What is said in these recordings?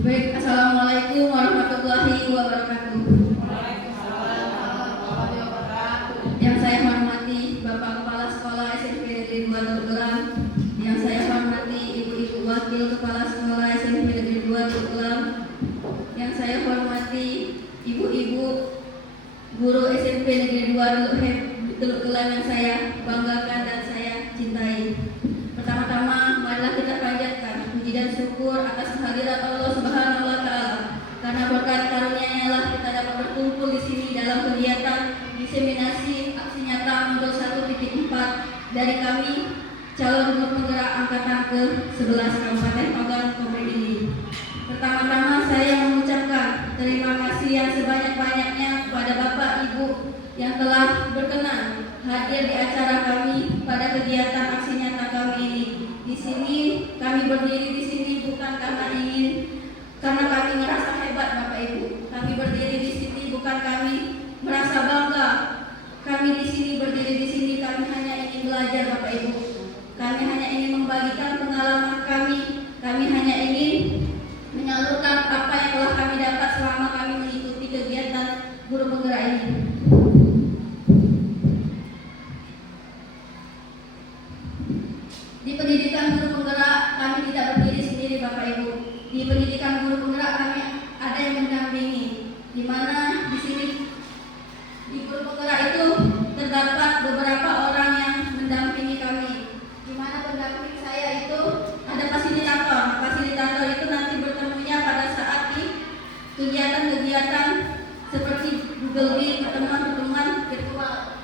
Baik, Assalamualaikum warahmatullahi wabarakatuh. Waalaikumsalam warahmatullahi wabarakatuh. Yang saya hormati Bapak Kepala Sekolah SMP Negeri 2 Teluk Gelam, yang saya hormati Ibu-Ibu Wakil Kepala Sekolah SMP Negeri 2 Teluk Gelam, yang saya hormati Ibu-Ibu Guru SMP Negeri 2 Teluk Gelam yang saya banggakan dan saya cintai. Pertama-tama, marilah kita panjatkan puji dan syukur atas kehadirat Allah Subhanahu wa Ta'ala, karena berkat karunia-Nya lah kita dapat berkumpul di sini dalam kegiatan diseminasi aksi nyata modul 1.4 dari kami calon guru penggerak angkatan ke-11 Kabupaten Pagan Komering ini. Pertama-tama saya mengucapkan terima kasih yang sebanyak-banyaknya kepada Bapak Ibu yang telah berkenan hadir di acara kami pada kegiatan aksi nyata kami ini. Di sini kami berdiri di sini bukan karena kami merasa hebat Bapak Ibu. Kami berdiri di sini bukan kami merasa bangga. Kami di sini berdiri di sini kami hanya ingin belajar Bapak Ibu. Kami hanya ingin membagikan pengalaman kami. Kami hanya ingin menyalurkan apa yang telah kami dapat selama kami mengikuti kegiatan guru penggerak ini. Di pendidikan guru penggerak kami tidak berdiri sendiri Bapak Ibu. Di pendidikan guru penggerak kami ada yang mendampingi, di mana di sini di guru penggerak itu terdapat beberapa orang yang mendampingi kami. Di mana pendamping saya itu ada fasilitator. Fasilitator itu nanti bertemunya pada saat di kegiatan-kegiatan seperti Google Meet, pertemuan-pertemuan virtual.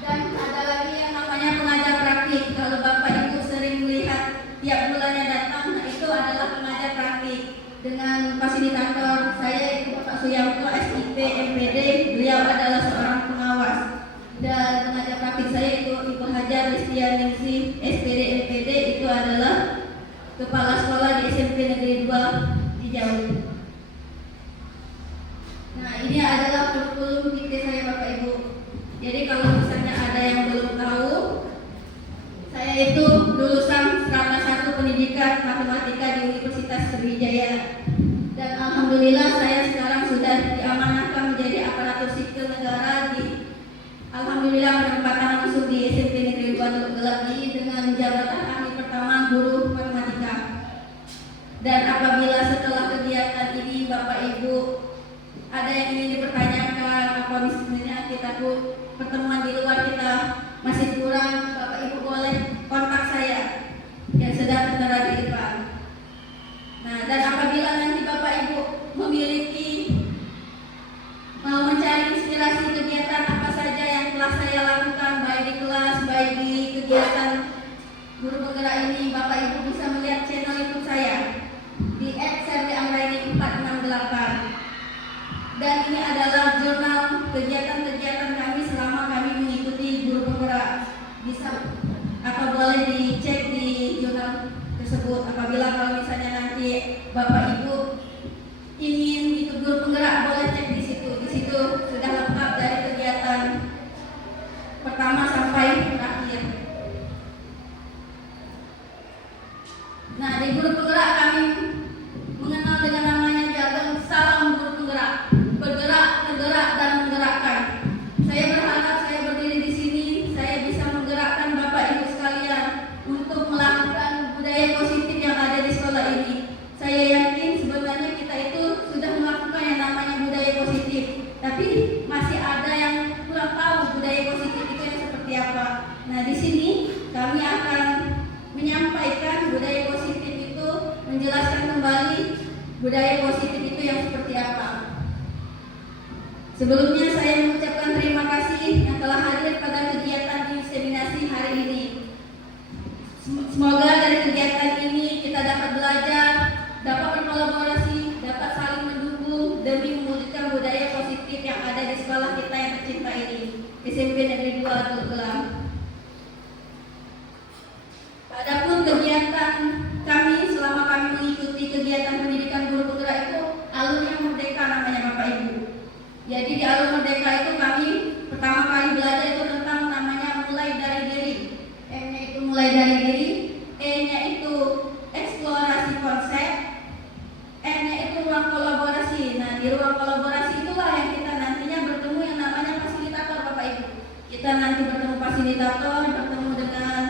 Dan ada lagi yang namanya pengajar praktik. Kalau Bapak Ibu sering melihat tiap bulannya datang, nah itu adalah pengajar praktik. Dengan fasilitator saya itu Bapak Suyanto SIP MPD, beliau adalah seorang pengawas. Dan pengajar praktik saya itu Ibu Hajar Listianingsih SPD MPD, itu adalah kepala sekolah di SMP Negeri 2 di Jawa. Nah, ini adalah kurikulum vitae saya Bapak Ibu. Jadi kalau misalnya ada yang belum tahu, saya itu lulusan strata 1 pendidikan matematika di Universitas Sriwijaya. Dan alhamdulillah saya sekarang sudah diamanahkan menjadi aparatur sipil negara di alhamdulillah penempatan langsung di SMP Negeri 2 Teluk Gelam ini dengan jabatan ahli pertama guru matematika. Dan apabila setelah kegiatan ini Bapak Ibu ada yang ingin dipertanyakan, apa misalnya kita pertemuan di luar kita masih kurang, Bapak Ibu boleh kontak saya yang sedang tertera di depan. Nah, dan apabila nanti Bapak Ibu memiliki mau mencari inspirasi kegiatan apa saja yang telah saya lakukan baik di kelas, baik di kegiatan guru penggerak ini, Bapak Ibu bisa melihat channel YouTube saya di @serlianggraini468. Dan ini adalah jurnal kegiatan-kegiatan kami selama kami mengikuti guru penggerak. Bisa apa boleh dicek di jurnal tersebut. Apabila kalau misalnya nanti Bapak Ibu ingin ikut guru penggerak, boleh cek di situ. Di situ sudah lengkap dari kegiatan pertama sampai terakhir. Nah, di guru penggerak kami mengenal dengan namanya jargon salam guru penggerak. Bergerak, tergerak, dan menggerakkan. Saya berharap saya berdiri di sini, saya bisa menggerakkan Bapak Ibu sekalian untuk melakukan budaya positif yang ada di sekolah ini. Saya yakin sebenarnya kita itu sudah melakukan yang namanya budaya positif, tapi masih ada yang kurang tahu budaya positif itu yang seperti apa. Nah, di sini kami akan menyampaikan budaya positif itu, menjelaskan kembali budaya positif itu yang seperti apa. Sebelumnya saya mengucapkan terima kasih yang telah hadir pada kegiatan diseminasi hari ini. Semoga dari kegiatan ini kita dapat belajar, dapat berkolaborasi, dapat saling mendukung demi mewujudkan budaya positif yang ada di sekolah kita yang tercinta ini, SMP Negeri 2 Teluk Gelam. Adapun kegiatan kami selama kami mengikuti kegiatan pendidikan guru penggerak itu alurnya merdeka namanya Bapak Ibu. Jadi di alur merdeka itu kami pertama kali belajar itu tentang namanya mulai dari diri. M-nya itu mulai dari diri, E-nya itu eksplorasi konsep, N-nya itu nanti bertemu fasilitator, bertemu dengan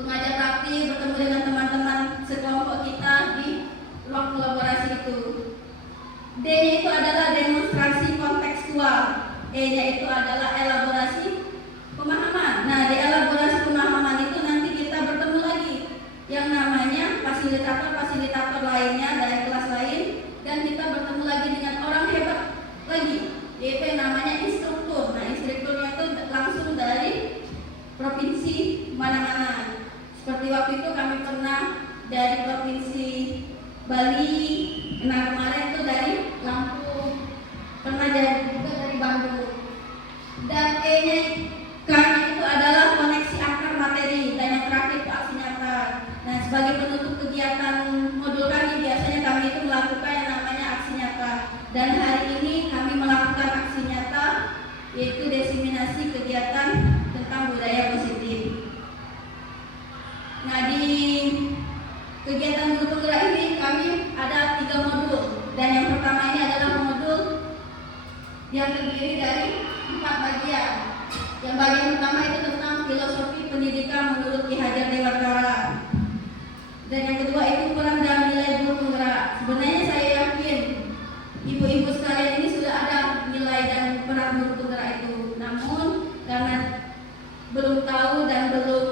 pengajar praktik, bertemu dengan teman-teman sekelompok kita di ruang kolaborasi itu. D-nya itu adalah demonstrasi kontekstual. E-nya itu adalah elaborasi pemahaman. Nah, di elaborasi pemahaman itu nanti kita bertemu lagi yang namanya fasilitator lainnya dari kelas lain, dan kita bertemu lagi dengan orang hebat lagi, yaitu yang namanya instruktur. Nah, instrukturnya itu langsung dari provinsi mana-mana. Seperti waktu itu kami pernah dari provinsi Bali, nah kemarin itu dari Lampung, pernah juga dari Bandung. Dan E-nya kami itu adalah koneksi akar materi, dan yang terakhir itu aksi nyata. Nah, sebagai penutup kegiatan modul kami, biasanya kami itu melakukan yang namanya aksi nyata. Dan hari ini kami melakukan aksi nyata, yaitu diseminasi kegiatan tentang budaya positif. Nah, di kegiatan guru penggerak ini kami ada 3 modul, dan yang pertama ini adalah modul yang terdiri dari 4 bagian. Yang bagian pertama itu tentang filosofi pendidikan menurut Ki Hajar Dewantara, dan yang kedua itu peran dan nilai guru penggerak. Sebenarnya saya yakin ibu-ibu sekalian ini sudah ada nilai dan peran guru penggerak itu, namun karena belum tahu dan belum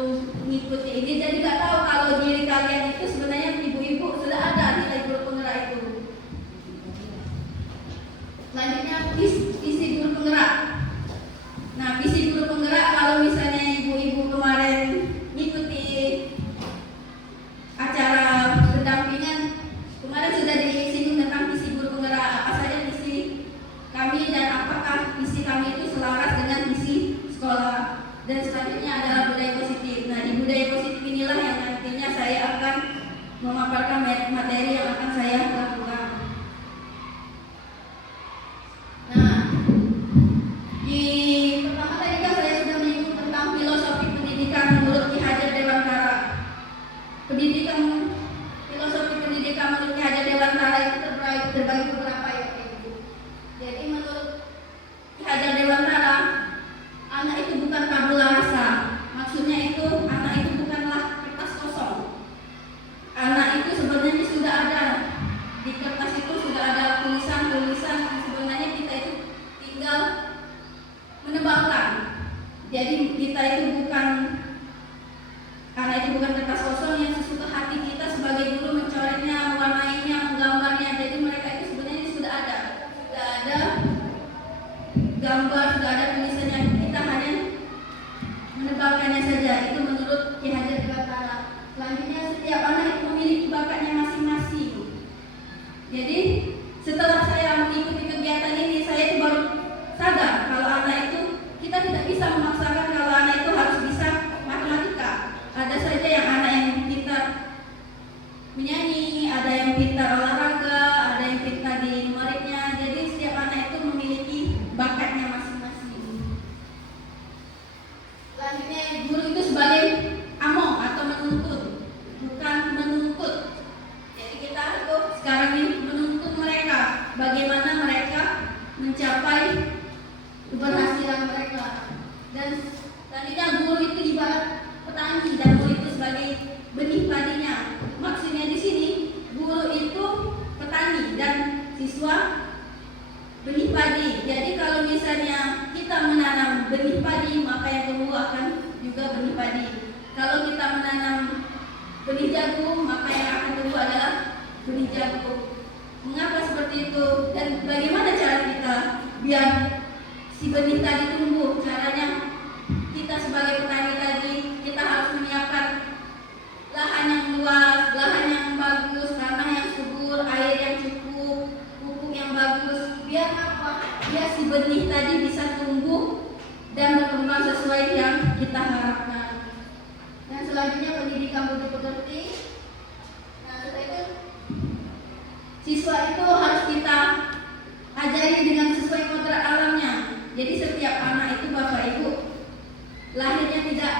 mengikuti ini, jadi nggak tahu kalau diri kalian itu sebenarnya ibu-ibu sudah ada nilai guru penggerak itu. Selanjutnya visi guru penggerak. Nah, visi guru penggerak, kalau misalnya ibu-ibu kemarin mengikuti acara pendampingan, kemarin sudah disinggung tentang visi guru penggerak, apa saja visi kami dan apakah visi kami itu selaras dengan visi sekolah. Dan selanjutnya adalah budaya positif. Nah, di budaya positif inilah yang nantinya saya akan memaparkan materi yang akan saya lakukan. Nah, di pertama tadi kan saya sudah menyinggung tentang filosofi pendidikan menurut Ki Hajar Dewantara. Filosofi pendidikan menurut Ki Hajar Dewantara itu terbagi beberapa ya, Ibu. Jadi menurut Ki Hajar Dewantara, anak itu bukan tabula rasa. Maksudnya itu anak itu bukanlah kertas kosong. Anak itu sebenarnya sudah ada di kertas, itu sudah ada tulisan-tulisan yang sebenarnya kita itu tinggal menebalkan. Jadi kita itu bukan, anak itu bukan kertas kosong yang sesuka hati kita sebagai guru mencoretnya, mewarnainya, menggambarnya. Jadi mereka itu sebenarnya sudah ada gambar, sudah ada tulisannya. Kita hanya menebalkannya saja. Itu menurut Ki Hajar Dewantara. Selanjutnya, setiap anak itu memiliki bakatnya masing-masing. Jadi setelah saya mengikuti kegiatan ini, saya itu baru sadar kalau anak itu, kita tidak bisa memaksakan kalau anak itu harus bisa matematika. Ada saja yang anak yang pintar menyanyi, ada yang pintar olahraga, ada yang pintar di numeriknya. Jadi setiap anak itu memiliki bakatnya masing-masing. Selanjutnya, guru itu sebagai among atau menuntut, bukan menuntut. Jadi kita itu sekarang ini menuntut mereka, bagaimana mereka mencapai keberhasilan mereka. Dan selanjutnya, guru itu ibarat petani dan guru itu sebagai benih padinya. Maksudnya di sini guru itu petani dan siswa benih padi. Jadi kalau misalnya kita menanam benih padi, maka yang tumbuh akan juga benih padi. Kalau kita menanam benih jagung, maka yang akan tumbuh adalah benih jagung. Mengapa seperti itu? Dan bagaimana cara kita biar si benih tadi tumbuh? Caranya kita sebagai petani tadi, kita harus menyiapkan lahan yang luas, lahan yang bagus, tanah yang subur, air yang cukup, pupuk yang bagus. Biar apa? Biar si benih tadi bisa tumbuh dan berkembang sesuai yang kita harapkan. Dan selanjutnya, pendidikan budi pekerti. Nah, setelah itu siswa itu harus kita ajari dengan sesuai kodrat alamnya. Jadi setiap anak itu, Bapak Ibu, lahirnya tidak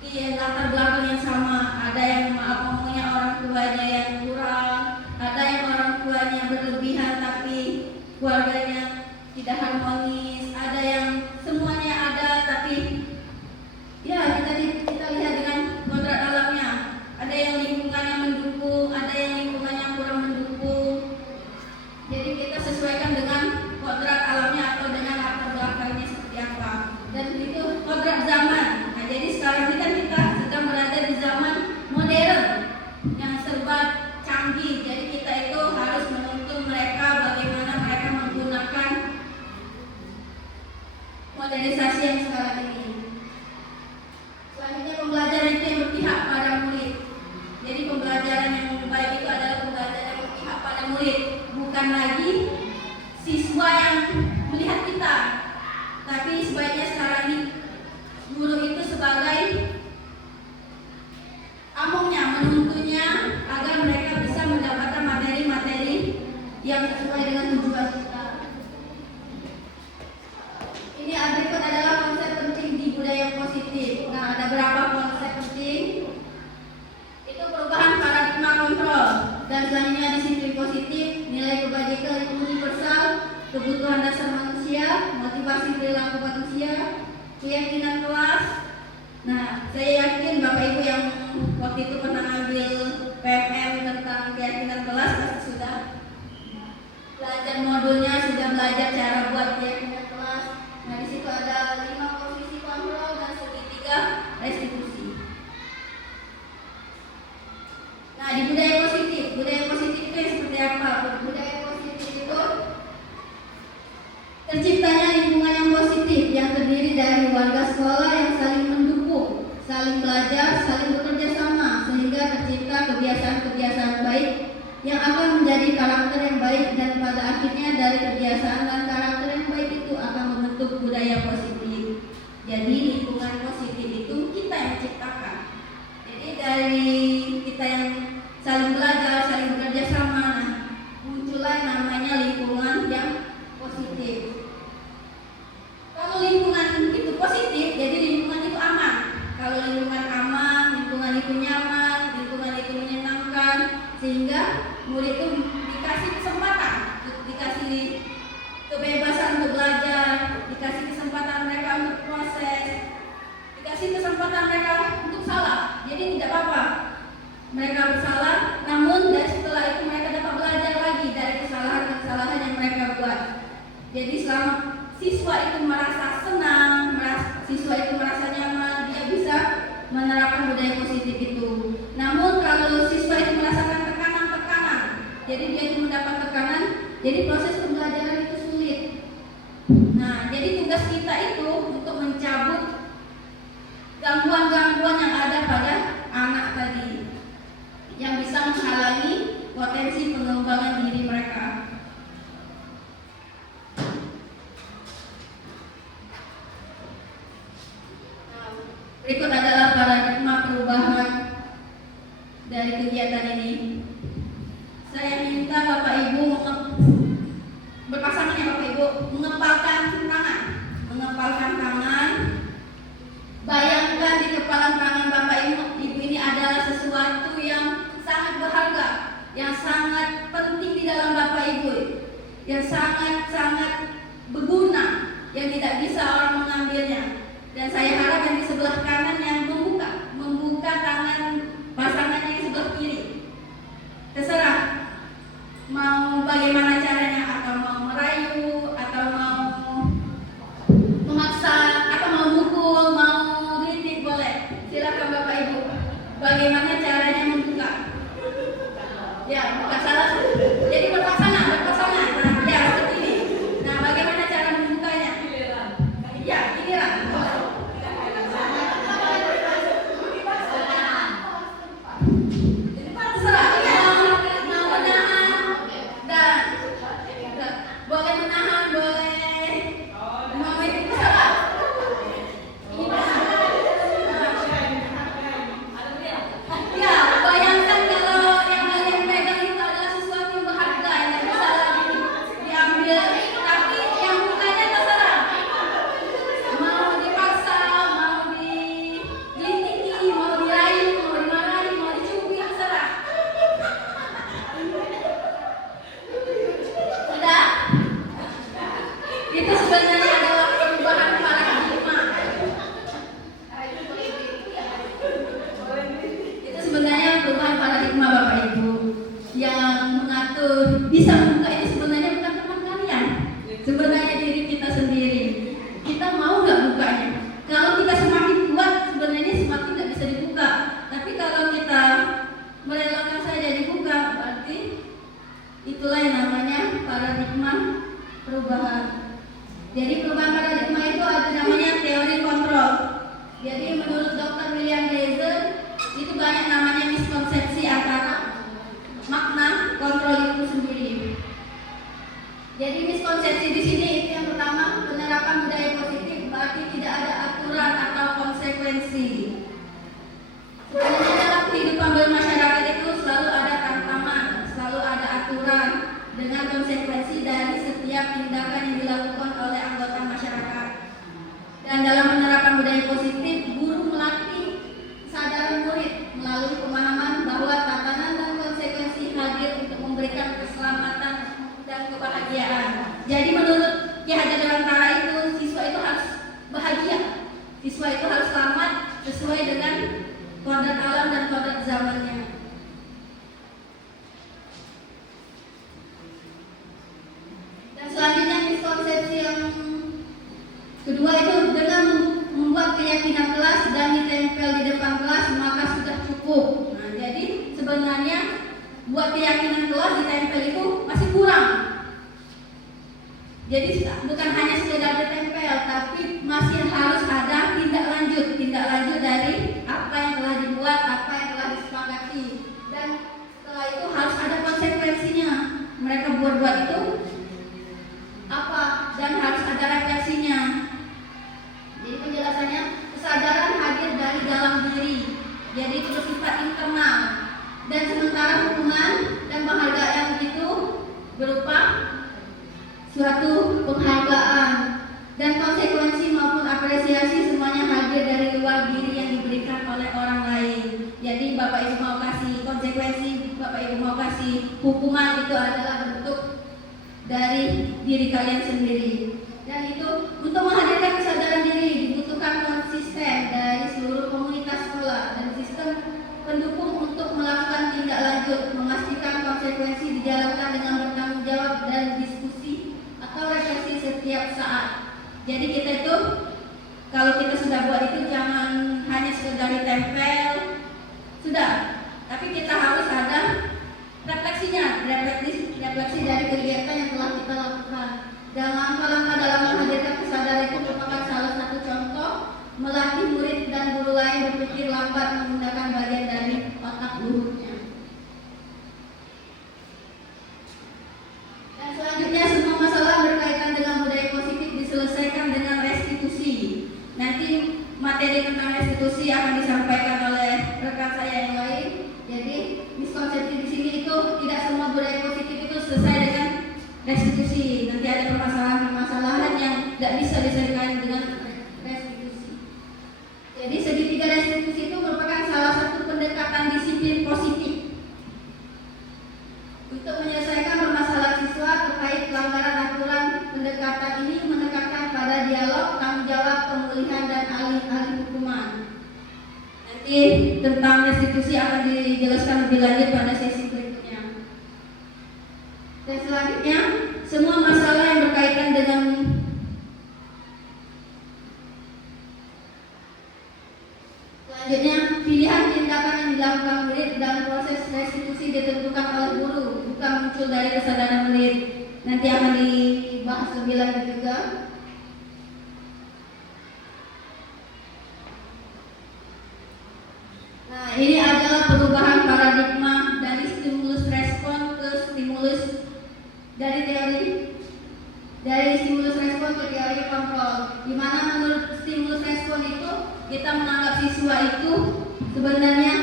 di latar belakang yang sama. Ada yang ngomongnya orang tuanya yang kurang, ada yang orang tuanya berlebihan tapi keluarganya tidak harmonis, ada yang semuanya ada standarisasi yang sekarang ini. Selanjutnya pembelajaran itu yang berpihak pada murid. Jadi pembelajaran yang baik itu adalah pembelajaran yang berpihak pada murid, bukan lagi siswa yang melihat kita. Tapi sebaiknya sekarang ini guru itu sebagai amongnya, menuntunnya agar mereka bisa mendapatkan materi-materi yang sesuai dengan tujuan kita. Ini berikut adalah konsep penting di budaya positif. Nah, ada berapa konsep penting? Itu perubahan paradigma kontrol, dan selanjutnya disiplin positif, nilai kebajikan itu universal, kebutuhan dasar manusia, motivasi perilaku manusia, keyakinan kelas. Nah, saya yakin Bapak Ibu yang waktu itu pernah ambil PMM tentang keyakinan kelas pasti sudah belajar modulnya, sudah belajar cara buat keyakinan kelas. Nah, di situ ada 5 posisi kontrol dan segitiga restitusi. Nah, di budaya positif itu yang seperti apa? Budaya positif itu terciptanya lingkungan yang positif yang terdiri dari warga sekolah yang saling mendukung, saling belajar, saling bekerja sama, sehingga tercipta kebiasaan-kebiasaan baik yang akan menjadi karakter yang baik, dan pada akhirnya dari kebiasaan dan karakter yang baik itu akan membentuk budaya positif. Jadi lingkungan positif itu kita yang ciptakan. Jadi dari kita yang saling belajar, saling bekerja sama, nah, muncullah namanya lingkungan yang positif. Kalau lingkungan itu positif, jadi lingkungan itu aman. Kalau lingkungan aman, lingkungan itu nyaman, lingkungan itu menyenangkan, sehingga murid itu dikasih kesempatan, dikasih kebebasan untuk belajar, dikasih kesempatan mereka untuk proses, dikasih kesempatan mereka untuk salah. Jadi tidak apa-apa mereka bersalah, namun dan setelah itu mereka dapat belajar lagi dari kesalahan-kesalahan yang mereka buat. Jadi selama siswa itu merasa senang, siswa itu merasa nyaman, dia bisa menerapkan budaya positif itu. Namun kalau siswa itu merasakan tekanan, jadi dia itu mendapat tekanan, jadi proses pembelajaran itu sulit. Nah, jadi tugas kita itu untuk mencabut gangguan-gangguan yang ada pada anak tadi, yang bisa menghalangi potensi pengembangan diri mereka. Berikut adalah paradigma perubahan dari kegiatan ini. Saya minta Bapak Ibu berpasangan ya Bapak Ibu, mengepalkan tangan. Bayangkan di kepalan tangan Bapak Ibu ini adalah sesuatu yang sangat berharga, yang sangat penting di dalam Bapak Ibu, yang sangat berguna, yang tidak bisa orang mengambilnya. Dan saya harap yang di sebelah kanan yang membuka tangan pasangannya yang sebelah kiri. Terserah mau bagaimana caranya, atau mau merayu, atau mau memaksa, atau mau mukul, mau gelitik, boleh. Silakan Bapak Ibu. Bagaimana caranya membuka? Ya, bukan salah. Jadi berpasangan. Nah, ya seperti ini. Nah, bagaimana cara membukanya? Ya, giliran. Bisa membuka itu sebenarnya bukan teman kalian, sebenarnya diri kita sendiri. Kita mau nggak bukanya? Kalau kita semakin kuat, sebenarnya semakin nggak bisa dibuka. Tapi kalau kita merelakan saja dibuka, berarti itulah yang namanya paradigma perubahan. Jadi perubahan paradigma itu ada namanya teori kontrol. Jadi menurut Dr. William Glaser itu banyak namanya miskonsepsi antara makna kontrol itu sendiri. Jadi miskonsepsi di sini itu yang pertama, penerapan budaya positif berarti tidak ada aturan atau konsekuensi. Sebenarnya dalam kehidupan bermasyarakat itu selalu ada tantangan, selalu ada aturan dengan konsekuensi dari setiap tindakan yang dilakukan oleh anggota masyarakat. Dan dalam penerapan budaya positif, guru melatih kesadaran murid melalui pemahaman bahwa tatanan dan konsekuensi hadir untuk memberikan keselamatan dan kebahagiaan. Jadi menurut Ki Hajar Dewantara itu siswa itu harus bahagia, siswa itu harus selamat sesuai dengan kodrat alam dan kodrat zamannya. Dan selanjutnya miskonsepsi yang kedua itu dengan membuat keyakinan kelas dan ditempel di depan kelas maka sudah cukup. Nah, jadi sebenarnya buat keyakinan kelas ditempel itu masih kurang. Jadi bukan hanya sekedar ditempel, tapi masih harus ada tindak lanjut dari apa yang telah dibuat, apa yang telah disepakati. Dan setelah itu harus ada konsekuensinya. Mereka buat itu apa dan harus ada refleksinya. Jadi penjelasannya, kesadaran hadir dari dalam diri, jadi itu bersifat internal. Dan sementara hukuman dan penghargaan itu berupa suatu penghargaan dan konsekuensi maupun apresiasi semuanya hadir dari luar diri yang diberikan oleh orang lain. Jadi Bapak Ibu mau kasih konsekuensi, Bapak Ibu mau kasih hukuman, itu adalah bentuk dari diri kalian sendiri. Dan itu untuk menghadirkan kesadaran diri dibutuhkan konsisten dari seluruh komunitas sekolah dan sistem pendukung untuk melakukan tindak lanjut, memastikan konsekuensi dijalankan dengan bertanggung jawab dan diskusi atau refleksi setiap saat. Jadi kita itu kalau kita sudah buat itu jangan hanya sekedar ditempel sudah, tapi kita harus ada refleksinya, refleksi dari kegiatan yang telah kita lakukan. Dan langkah-langkah dalam menghadirkan kesadaran itu merupakan salah satu contoh melatih murid dan guru lain berpikir lambat menggunakan bagian dari otak luhurnya. Dan selanjutnya semua masalah berkaitan dengan budaya positif diselesaikan dengan restitusi. Nanti materi tentang restitusi akan disampaikan oleh rekan saya yang lain. Jadi miskonsepsi di sini itu tidak semua budaya positif itu selesai dengan restitusi. Nanti ada permasalahan-permasalahan yang tidak bisa diselesaikan dengan restitusi. Jadi segitiga restitusi itu merupakan salah satu pendekatan disiplin positif untuk menyelesaikan permasalahan siswa terkait pelanggaran aturan. Pendekatan ini menekankan pada dialog, tanggung jawab, pemulihan, dan alih-alih hukuman. Nanti tentang restitusi akan dijelaskan lebih lanjut pada sesi berikutnya. Dan selanjutnya, semua masalah yang berkaitan dengan pilihan tindakan yang dilakukan murid dan proses restitusi ditentukan oleh guru, bukan muncul dari kesadaran murid. Nanti akan dibahas lebih lanjut juga. Nah, ini adalah perubahan paradigma dari stimulus respon ke stimulus dari stimulus respon ke teori kontrol. Di mana menurut stimulus respon itu kita menganggap siswa itu sebenarnya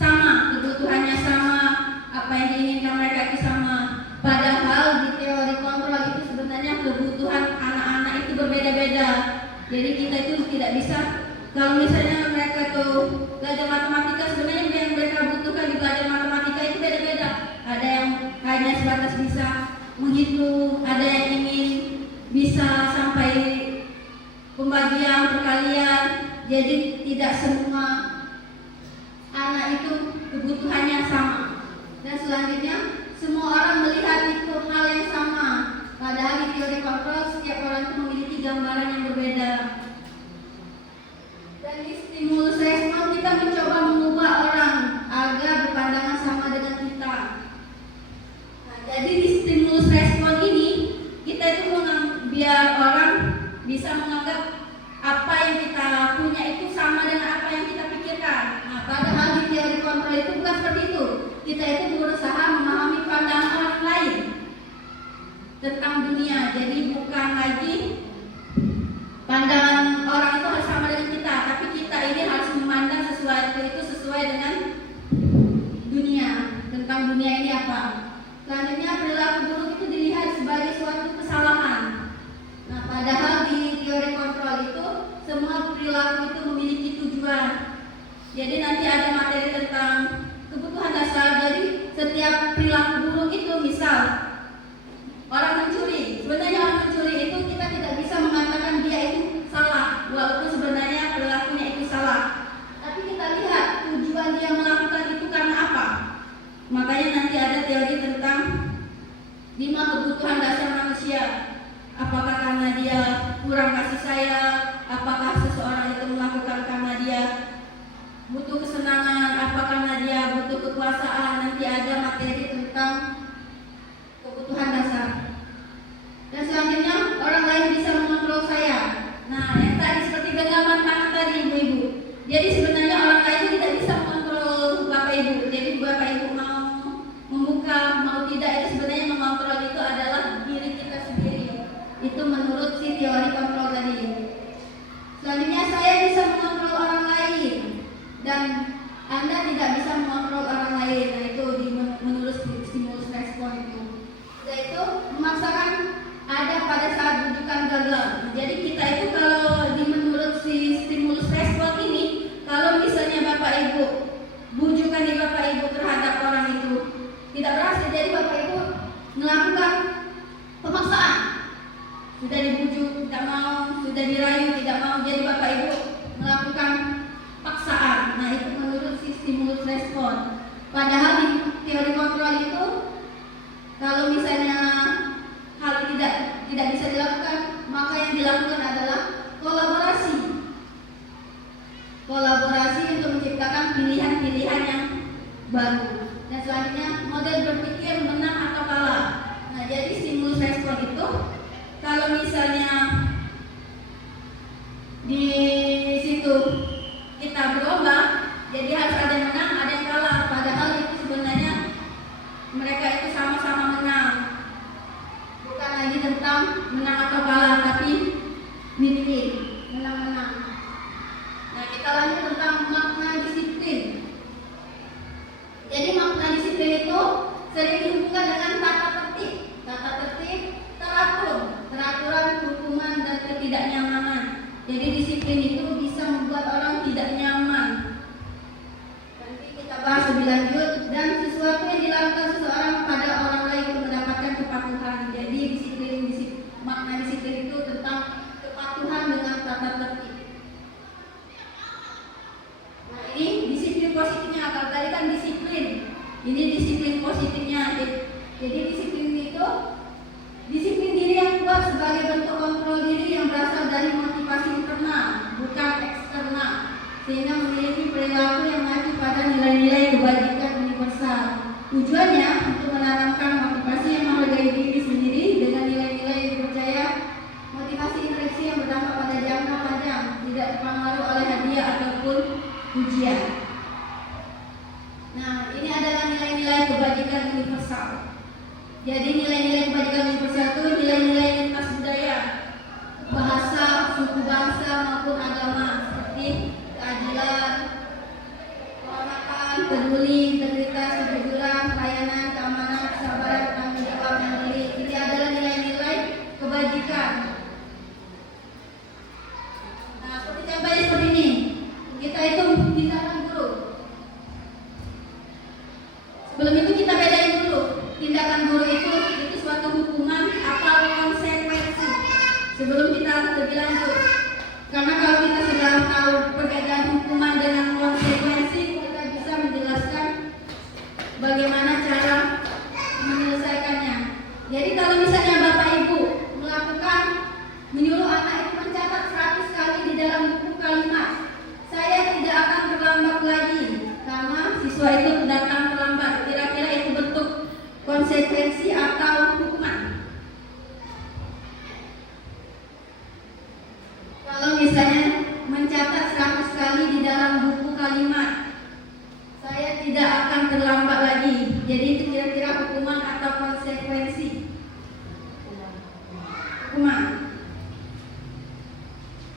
sama, kebutuhannya sama, apa yang diinginkan mereka itu sama. Padahal di teori kontrol itu sebenarnya kebutuhan anak-anak itu berbeda-beda. Jadi kita itu tidak bisa, kalau misalnya mereka tuh belajar matematika, sebenarnya yang mereka butuhkan di belajar matematika itu beda-beda. Ada yang hanya sebatas bisa menghitung, ada yang ingin bisa sampai pembagian perkalian. Jadi tidak semua anak itu kebutuhannya sama. Dan selanjutnya semua orang melihat itu hal yang sama. Padahal di teori kontrol setiap orang itu memiliki gambaran yang berbeda. Dan di stimulus respon kita mencoba mengubah orang agar berpandangan sama dengan kita. Nah, jadi di stimulus respon ini kita itu biar orang bisa menganggap apa yang kita punya itu sama dengan apa yang kita pikirkan. Nah, padahal di teori kontrol itu bukan seperti itu. Kita itu berusaha memahami pandangan orang lain tentang dunia. Jadi bukan lagi pandangan orang itu harus sama dengan kita, tapi kita ini harus memandang sesuatu itu sesuai dengan dunia, tentang dunia ini apa. Selanjutnya, perilaku buruk itu dilihat sebagai suatu kesalahan. Nah, padahal di teori kontrol itu semua perilaku itu memiliki tujuan. Jadi nanti ada materi tentang kebutuhan dasar. Jadi setiap perilaku buruk itu, misal orang mencuri, sebenarnya orang mencuri itu kita tidak bisa mengatakan dia itu salah, walaupun sebenarnya perilakunya itu salah. Tapi kita lihat tujuan dia melakukan itu karena apa. Makanya nanti ada teori tentang 5 kebutuhan dasar manusia. Apakah karena dia kurang kasih sayang, apakah seseorang itu melakukan karena dia butuh kesenangan, apa karena dia butuh kekuasaan. Nanti ada materi tentang kebutuhan dasar. Dan selanjutnya, orang lain bisa mengontrol saya. Nah, yang tadi seperti genggaman tangan tadi ibu-ibu. Jadi sebenarnya orang lain itu tidak bisa mengontrol bapak ibu. Jadi bapak ibu mau membuka, mau tidak, itu sebenarnya mengontrol itu adalah diri kita sendiri. Itu menurut si teori kontrol tadi. Selanjutnya, saya bisa mengontrol orang lain dan Anda tidak bisa mengontrol orang lain. Nah, itu menurut stimulus respon itu. Yaitu memaksakan ada pada saat bujukan gagal. Jadi kita itu kalau menurut si stimulus respon ini, kalau misalnya bapak ibu bujukan di bapak ibu terhadap orang itu tidak berhasil, jadi bapak ibu melakukan pemaksaan. Sudah dibujuk tidak mau, sudah dirayu tidak mau, jadi bapak ibu melakukan paksaan. Nah, itu menurut si stimulus respon. Padahal di teori kontrol itu, kalau misalnya hal tidak bisa dilakukan, maka yang dilakukan adalah kolaborasi. Kolaborasi untuk menciptakan pilihan-pilihan yang baru. Dan selanjutnya, model berpikir menang atau kalah. Nah, jadi stimulus respon itu, kalau misalnya di situ kita berlomba, jadi harus ada yang menang, ada yang kalah. Padahal itu sebenarnya mereka itu sama-sama menang. Bukan lagi tentang menang atau kalah, tapi win-win, menang-menang. Nah, kita lanjut tentang makna disiplin. Jadi makna disiplin itu sering dihubungkan dengan tata tertib. Tata tertib, teraturan, hukuman, dan ketidaknyamanan. Jadi disiplin itu bisa membuat orang tidak nyaman. Nanti kita bahas lebih lanjut. Dan sesuatu yang dilakukan seseorang pada orang lain untuk mendapatkan kepatuhan. Jadi makna disiplin itu tentang kepatuhan dengan tata tertib. Nah, ini disiplin positifnya. Kalau tadi kan disiplin, ini disiplin positifnya. Jadi disiplin itu disiplin diri yang kuat sebagai bentuk kontrol diri yang berasal dari motivasi internal, bukan eksternal, sehingga memiliki perilaku yang mengacu pada nilai-nilai kebajikan universal. Tujuannya untuk menanamkan motivasi yang menghargai diri sendiri dengan nilai-nilai yang dipercaya, motivasi interaksi yang berdampak pada jangka panjang, tidak terpengaruh oleh hadiah ataupun pujian. Nah, ini adalah nilai-nilai kebajikan universal. Jadi nilai-nilai kebajikan universal itu nilai-nilai lintas budaya, bahasa, suku bangsa maupun agama, seperti keadilan, kehormatan, peduli, integritas, kejujuran, pelayanan, keamanan, kesabaran, tanggung jawab, mandiri. Ini adalah nilai-nilai kebajikan. Nah, seperti contohnya seperti ini. Kita itu tindakan guru. Sebelum itu kita bedain dulu. Tindakan guru itu suatu hukuman atau konsekuensi. Sebelum kita lebih lanjut, karena kalau kita sudah tahu perbedaan hukuman dengan konsekuensi, kita bisa menjelaskan bagaimana cara menyelesaikannya. Jadi kalau misalnya bapak ibu menyuruh anak itu mencatat 100 kali di dalam buku kalimat, saya tidak akan terlambat lagi karena siswa itu datang terlambat. Kira-kira itu bentuk konsekuensi atau hukuman? atau konsekuensi? Hukuman.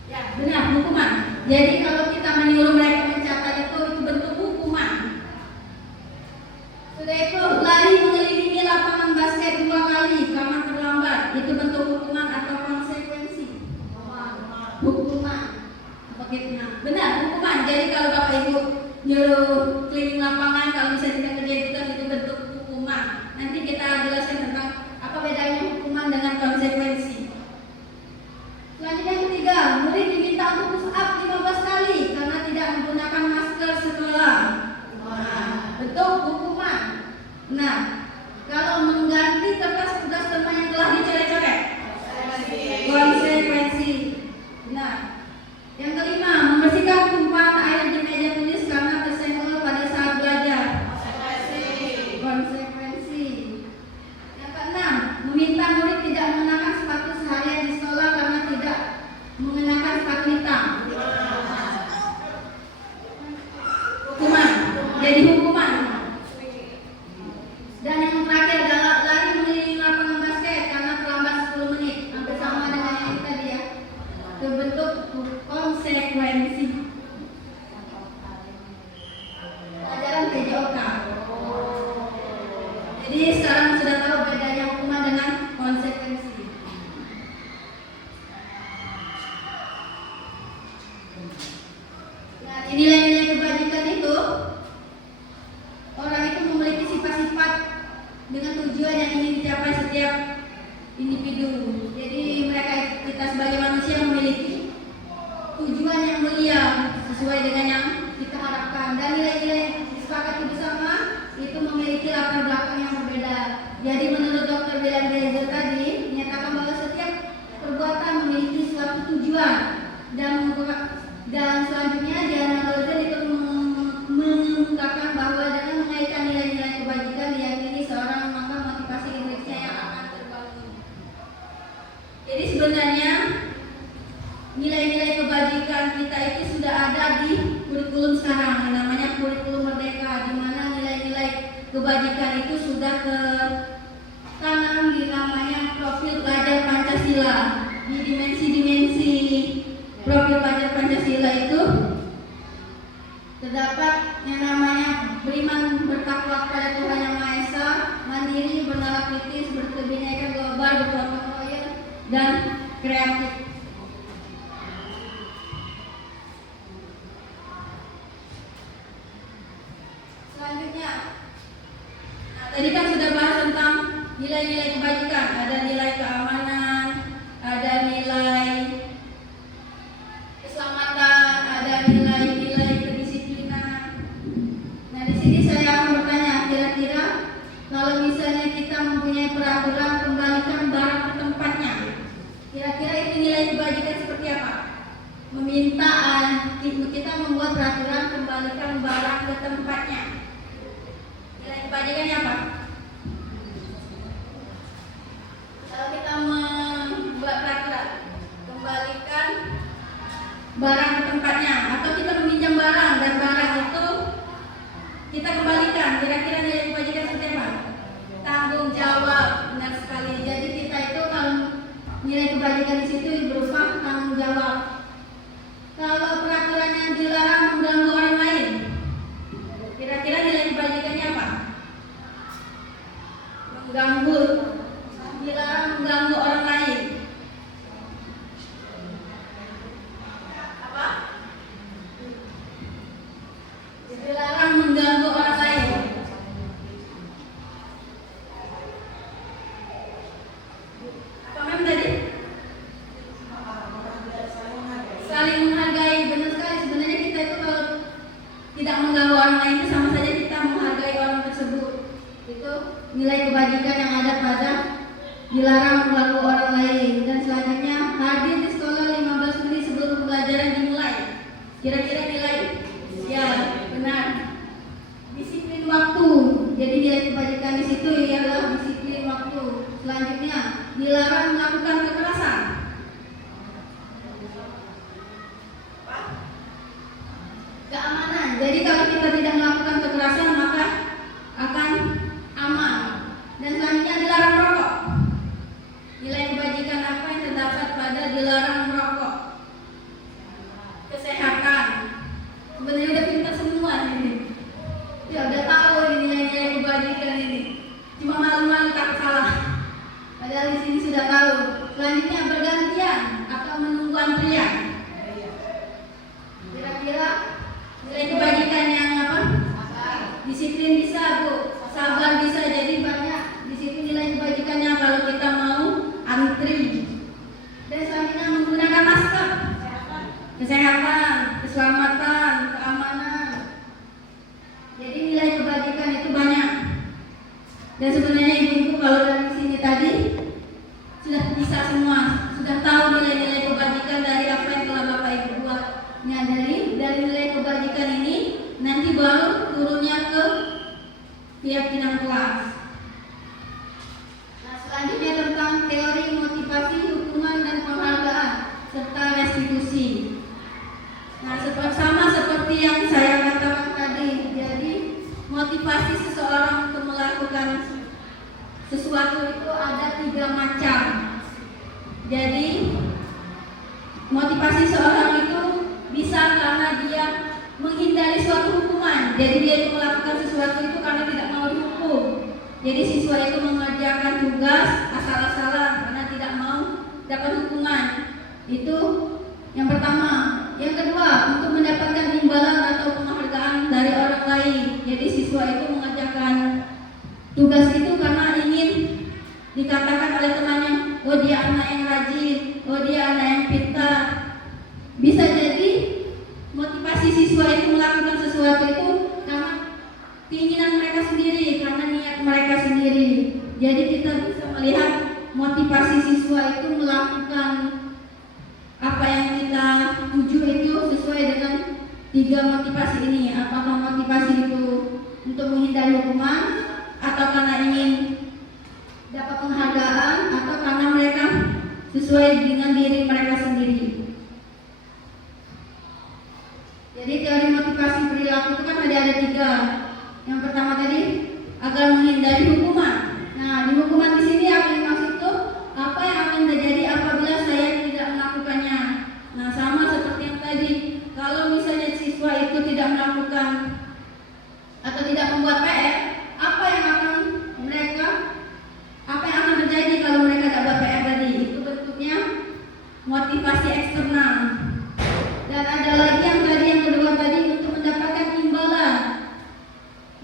Ya, benar, hukuman. Jadi kalau kita menyuruh mereka mencatat itu bentuk hukuman. Sudah itu, lari mengelilingi lapangan basket 2 kali karena terlambat, itu bentuk hukuman atau konsekuensi? Hukuman. Bagaimana? Benar, hukuman. Jadi kalau Bapak Ibu nyuruh keliling lapangan, kalau misalnya tidak kerja itu bentuk hukuman. Nanti kita jelaskan tentang apa bedanya hukuman dengan konsekuensi. Selanjutnya yang ketiga, murid diminta untuk push up 15 kali karena tidak menggunakan masker sekolah. Bentuk hukuman. Nah, kalau mengganti kertas tugas teman yang telah dicoret-coret, konsekuensi. Nah, yang kelima, membersihkan tumpahan air di meja tulis karena tersenggol pada saat belajar, konsekuensi. Yang keenam, meminta murid tidak mengenakan sepatu seharian di sekolah karena tidak mengenakan sepatu hitam, hukuman. Jadi hukuman. Dan yang terakhir adalah lari mengelilingi lapangan basket karena terlambat 10 menit. Hampir sama dengan yang tadi ya. Terbentuk konsekuensi. Pelajaran PJOK. Jadi sekarang sudah tahu bedanya hukuman dengan konsekuensi. Nah, nilai-nilai kebajikan itu, orang itu memiliki sifat-sifat dengan tujuan yang ingin dicapai setiap individu. Jadi kita sebagai manusia memiliki tujuan yang mulia sesuai dengan yang kita harapkan, dan nilai-nilai disepakati bersama itu memiliki latar belakang yang berbeda. Jadi menurut Dr. William Glazer tadi menyatakan bahwa setiap perbuatan memiliki suatu tujuan, dan selanjutnya di analogi itu mengungkapkan bahwa dengan mengaitkan nilai-nilai kebajikan diyakini seorang maka motivasi intrinsnya yang akan terbangun. Jadi sebenarnya nilai-nilai kebajikan kita itu sudah ada di kurikulum sekarang yang namanya kurikulum merdeka, di mana nilai-nilai kebajikan itu sudah tertanam di namanya profil pelajar Pancasila. Di dimensi-dimensi profil pelajar Pancasila itu terdapat yang namanya beriman, bertakwa kepada Tuhan Yang Maha Esa, mandiri, bernalar kritis, berkebinekaan global, bergotong royong, dan kreatif. Selanjutnya, tadi kan sudah bahas tentang nilai-nilai kebajikan. Ada nilai keamanan, ada nilai keselamatan, ada nilai-nilai kedisiplinan. Nah, di sini saya akan bertanya, kira-kira kalau misalnya kita mempunyai peraturan kembalikan barang ke tempatnya, kira-kira itu nilai kebajikan seperti apa? Meminta kita membuat peraturan kembalikan barang ke tempatnya. Nilai kebajikannya apa? Kalau kita membuat peraturan kembalikan barang ke tempatnya, atau kita meminjam barang dan barang itu kita kembalikan, kira-kira nilai kebajikan seperti apa? Tanggung jawab, benar sekali. Jadi kita itu kalau nilai kebajikan di situ berupa tanggung jawab. Kalau peraturan yang dilarang mengganggu orang lain, kira-kira nilai kebajikannya apa? Dilarang mengganggu orang lain. Apa? Dilarang mengganggu orang lain. Apa mem tadi? Saling menghargai, benar sekali. Sebenarnya kita itu kalau tidak mengganggu orang lain itu sama saja kita menghargai orang tersebut. Itu nilai kebajikan yang ada pada dilarang mengganggu orang lain. Dan selanjutnya, hadir di sekolah 15 menit sebelum pembelajaran dimulai. Kira-kira nilai? Ya, benar. Disiplin waktu. Jadi nilai kebajikan di situ ialah disiplin waktu. Selanjutnya, dilarang melakukan kekerasan. Keamanan. Jadi kalau kita tidak melakukan kekerasan maka akan aman. Dan selanjutnya Padahal di sini sudah tahu. Selanjutnya bergantian atau menunggu antrian. Kira-kira nilai kebajikan yang apa? Disiplin bisa, Bu. Sabar bisa. Jadi banyak di situ nilai kebajikannya kalau kita mau antri. Dan selanjutnya menggunakan masker. Kesehatan, keselamatan, keamanan. Jadi nilai kebajikan itu banyak. Dan sebenarnya ibu-ibu kalau dari sini tadi sudah bisa semua, sudah tahu nilai-nilai kebajikan dari apa yang telah Bapak Ibu buat. Nah, dari nilai kebajikan ini nanti baru turunnya ke keyakinan kelas. Nah, selanjutnya tentang teori motivasi, hukuman dan penghargaan serta restitusi. Nah, sama seperti yang saya katakan tadi. Jadi motivasi seseorang untuk melakukan sesuatu itu ada 3 macam. Jadi motivasi seorang itu bisa karena dia menghindari suatu hukuman. Jadi dia itu melakukan sesuatu itu karena tidak mau dihukum. Jadi siswa itu mengerjakan tugas asal-asalan karena tidak mau dapat hukuman. Itu yang pertama. Yang kedua, untuk mendapatkan imbalan atau penghargaan dari orang lain. Jadi siswa itu mengerjakan tugas itu karena ingin dikatakan oleh temannya, oh dia anak yang rajin, oh dia anak yang pintar. Bisa jadi motivasi siswa itu melakukan sesuatu itu karena keinginan mereka sendiri, karena niat mereka sendiri. Jadi kita bisa melihat motivasi siswa itu melakukan apa yang kita tuju itu sesuai dengan 3 motivasi ini. Apakah motivasi itu untuk menghindari hukuman, atau karena ingin dapat penghargaan, atau karena mereka sesuai dengan diri mereka sendiri. Jadi teori motivasi perilaku itu kan ada 3. Yang pertama tadi agar menghindari hukuman. Nah, di hukuman di sini apa yang maksud itu? Apa yang akan terjadi apabila saya tidak melakukannya? Nah, sama seperti yang tadi. Kalau misalnya siswa itu tidak melakukan atau tidak membuat PR, apa yang akan terjadi kalau mereka tidak buat PR tadi? Itu bentuknya motivasi eksternal. Dan ada lagi yang tadi, yang kedua tadi, untuk mendapatkan imbalan.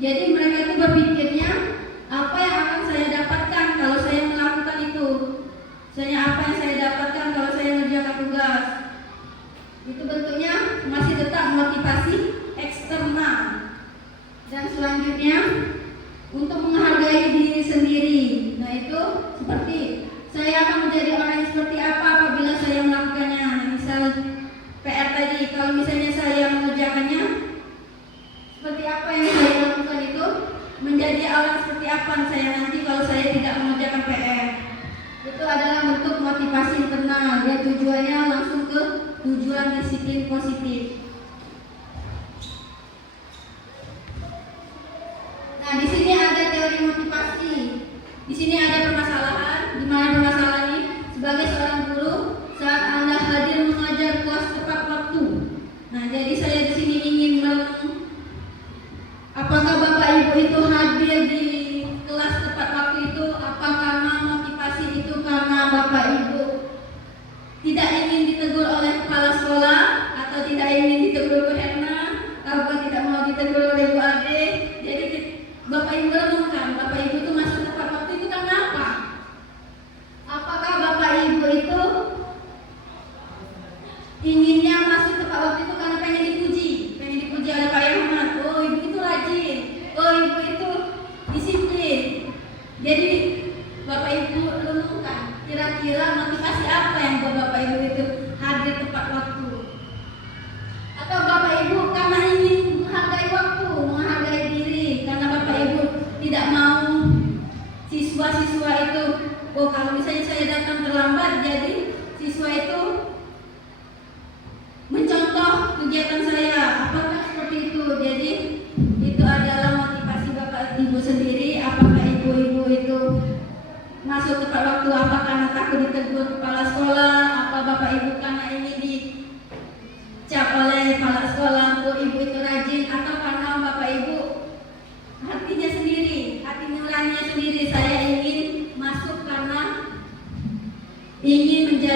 Jadi mereka itu berpikirnya apa yang akan saya dapatkan kalau saya melakukan itu. Misalnya apa yang saya dapatkan kalau saya mengerjakan tugas. Itu bentuknya masih tetap motivasi eksternal. Dan selanjutnya untuk menghargai diri sendiri. Nah, itu seperti saya akan menjadi orang yang seperti apa apabila saya melakukannya. Misal PR tadi, kalau misalnya saya mengerjakannya, seperti apa yang saya lakukan itu menjadi orang seperti apa saya nanti kalau saya tidak mengerjakan PR. Itu adalah bentuk motivasi internal. Dia tujuannya langsung ke tujuan disiplin positif. Nah, di sini ada teori motivasi. Di sini ada permasalahan. Di mana permasalahan ini? Sebagai seorang guru, saat Anda hadir mengajar kelas tepat waktu. Nah, jadi saya di sini ingin merenung, apakah Bapak Ibu itu hadir di kelas tepat waktu itu? Apa karena motivasi itu karena Bapak Ibu tidak ingin ditegur oleh kepala sekolah, atau tidak ingin ditegur Bu Herna, atau tidak mau ditegur oleh Bu Ade? Jadi Bapak Ibu renungkan, Bapak Ibu itu masuk tepat waktu itu karena apa? Apakah Bapak Ibu itu inginnya masuk tepat waktu itu karena pengen dipuji oleh Pak Ahmad? Oh, Ibu itu rajin, oh Ibu itu disiplin. Jadi Bapak Ibu renungkan, kira-kira motivasi apa yang buat Bapak Ibu itu hadir tepat waktu? Atau Bapak Ibu karena ingin menghargai waktu, menghargai diri, karena Bapak Ibu tidak mau siswa-siswa itu, oh kalau misalnya saya datang terlambat, jadi siswa itu mencontoh kegiatan saya. Apakah seperti itu? Jadi itu adalah motivasi Bapak Ibu sendiri. Apakah ibu-ibu itu masuk tepat waktu? Apa karena takut ditegur kepala sekolah? Apa Bapak Ibu karena ingin dicap oleh kepala sekolah, oh Ibu itu rajin? Atau karena Bapak Ibu hatinya sendiri, hati nuraninya sendiri, saya ingin masuk karena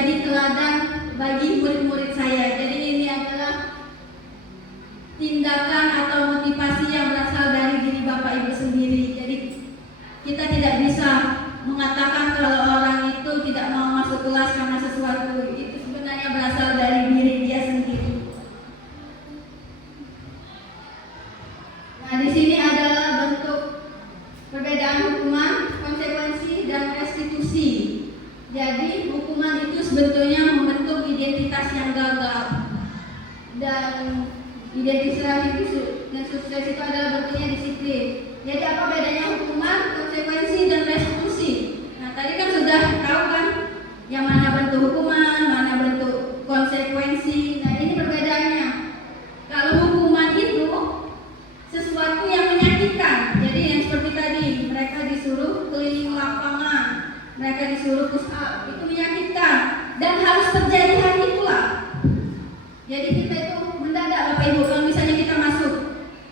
menjadi teladan bagi murid-murid saya. Jadi ini adalah tindakan atau motivasi yang berasal dari diri Bapak Ibu sendiri. Jadi kita tidak bisa mengatakan kalau orang itu tidak mau masuk kelas karena sesuatu. Itu sebenarnya berasal dari diri dia sendiri. Nah, di sini adalah bentuk perbedaan hukuman, konsekuensi, dan restitusi. Jadi hukuman itu sebetulnya membentuk identitas yang gagal, dan identitas itu yang sukses itu adalah bentuknya disiplin. Jadi apa bedanya hukuman, konsekuensi, dan restitusi? Nah, tadi kan sudah tahu kan yang mana bentuk hukuman, mana bentuk konsekuensi. Nah, ini perbedaannya. Kalau hukuman itu sesuatu yang menyakitkan. Jadi yang seperti tadi, mereka disuruh keliling lapangan, mereka disuruh push up, itu menyakitkan dan harus terjadi hari itulah. Jadi kita itu mendadak Bapak Ibu, kalau misalnya kita masuk,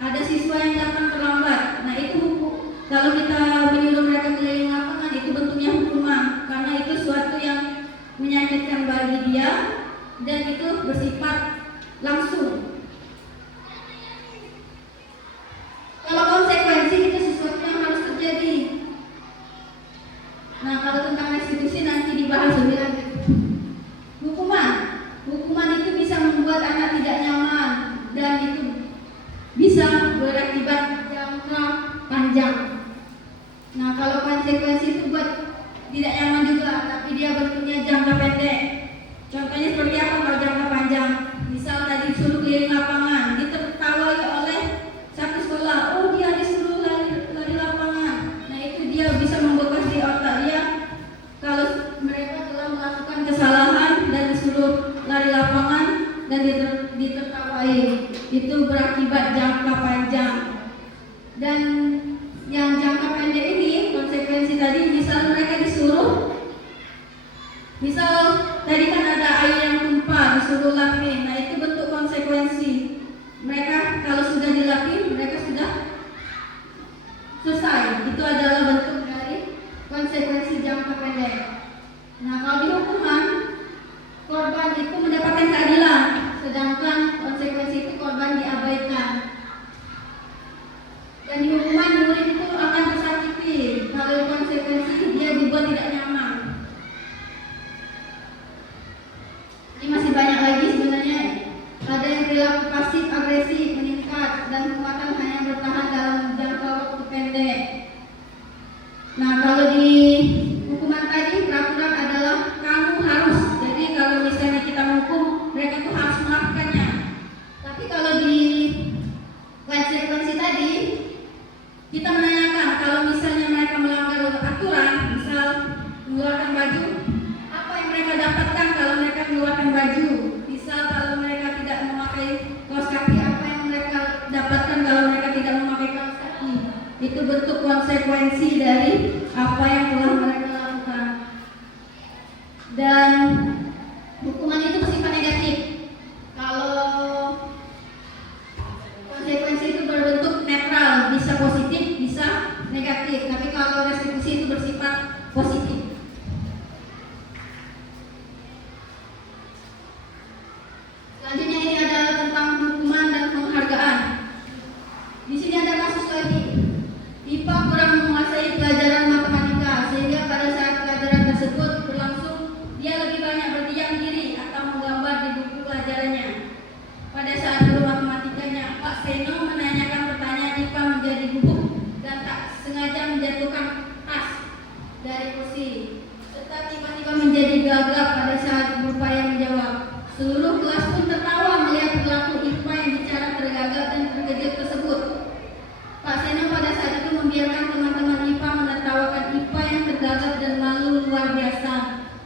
ada siswa yang datang terlambat, nah itu hukum. Kalau kita menyuruh mereka keliling lapangan, itu bentuknya hukuman, karena itu sesuatu yang menyakitkan bagi dia dan itu bersifat langsung. Kalau konsekuensi itu sesuatu yang harus terjadi. Nah, kalau tentang restitusi nanti dibahas lebih lanjut. Hukuman itu bisa membuat anak tidak nyaman dan itu bisa berakibat jangka panjang. Nah, kalau konsekuensi itu buat tidak nyaman juga, tapi dia bentuknya jangka pendek. Contohnya seperti apa kalau jangka panjang? Misal tadi disuruh keliling lapangan, ditertawai oleh satu sekolah, oh dia disuruh lari lapangan. Nah, itu dia bisa membekas di otak dia. Kalau mereka telah melakukan kesalahan dan disuruh lari lapangan dan ditertawai, itu berakibat jangka panjang. Dan yang jangka pendek ini, konsekuensi tadi, misal mereka disuruh, misal tadi kan ada air yang tumpah, disuruh lapin. Nah, itu bentuk konsekuensi. Mereka kalau sudah dilapin, mereka sudah selesai. Itu adalah bentuk dari konsekuensi jangka pendek. Nah, kalau di hukuman, korban itu mendapatkan keadilan, sedangkan konsekuensi itu korban diabaikan. Dan di hukuman murid itu akan tersakiti, kalau konsekuensi dia dibuat tidak nyaman. Ini masih banyak lagi sebenarnya. Ada yang perilaku pasif agresif meningkat dan kekuatan hanya bertahan dalam jangka waktu pendek. Nah, kalau di hukuman tadi peraturan adalah kamu harus. Jadi kalau misalnya kita menghukum, mereka tuh harus melakukannya. Tapi kalau di konsekuensi tadi, kita menanyakan kalau misalnya mereka melanggar aturan, misal mengeluarkan baju, apa yang mereka dapatkan kalau mereka mengeluarkan baju? Misal kalau mereka tidak memakai kaos kaki, apa yang mereka dapatkan kalau mereka tidak memakai kaos kaki? Itu bentuk konsekuensi dari apa yang telah mereka lakukan. Dan hukuman itu bersifat negatif. Kalau konsekuensi itu berbentuk netral, bisa positif, bisa negatif. Tapi kalau restitusi itu bersifat positif. Selanjutnya ini adalah tentang hukuman dan penghargaan. Di sini ada kasus lagi. IPA kurang menguasai pelajaran matematika sehingga pada saat pelajaran tersebut berlangsung dia lebih banyak berdiam diri atau menggambar di buku pelajarannya. Pada saat guru matematikanya Pak Seno menanyakan pertanyaan, IPA menjadi gugup dan tak sengaja menjatuhkan tas dari kursi serta tiba-tiba menjadi gagap pada saat berupaya menjawab. Seluruh kelas pun tertawa melihat perilaku IPA yang bicara tergagap dan terkejut tersebut. Pak Seno pada saat itu membiarkan teman-teman IPA menertawakan IPA yang tergagap dan malu luar biasa,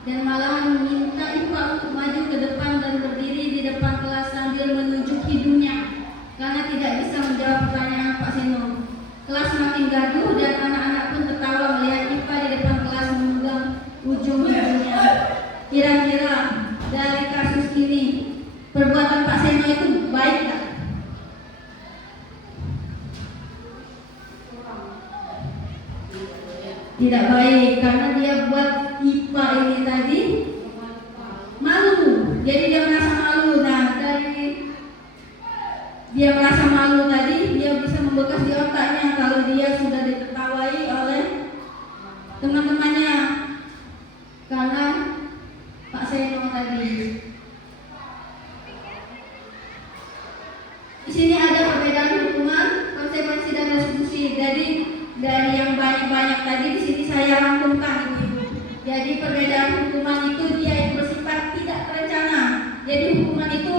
dan malahan meminta IPA untuk maju ke depan dan berdiri di depan kelas sambil menunjuk hidungnya karena tidak bisa menjawab pertanyaan Pak Seno. Kelas makin gaduh dan anak-anak pun tertawa melihat IPA di depan kelas memegang ujung hidungnya. Kira-kira dari kasus ini, perbuatan Pak Seno itu baik tak? Tidak baik, karena dia buat IPA ini tadi dia merasa malu tadi, dia bisa membekas di otaknya kalau dia sudah ditertawai oleh teman-temannya karena Pak Seno tadi. Di sini ada perbedaan hukuman, konsekuensi dan restitusi. Jadi dari yang banyak-banyak tadi di sini saya rangkumkan ibu-ibu. Jadi perbedaan hukuman itu dia itu bersifat tidak terencana. Jadi hukuman itu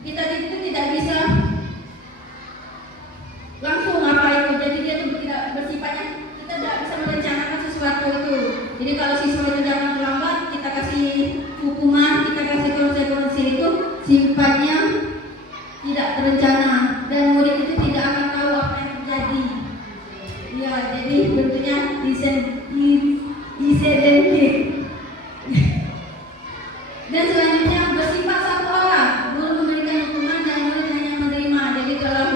kita itu tidak bisa langsung apa itu. Jadi dia itu tidak bersifatnya, kita tidak bisa merencanakan sesuatu itu. Jadi kalau siswa itu datang terlambat, kita kasih hukuman, kita kasih konsekuensi itu sifatnya tidak terencana dan murid itu tidak akan tahu apa yang terjadi. Ya, jadi bentuknya insentif. Dan selanjutnya bersifat satu arah, guru memberikan hukuman dan murid hanya menerima. Jadi kalau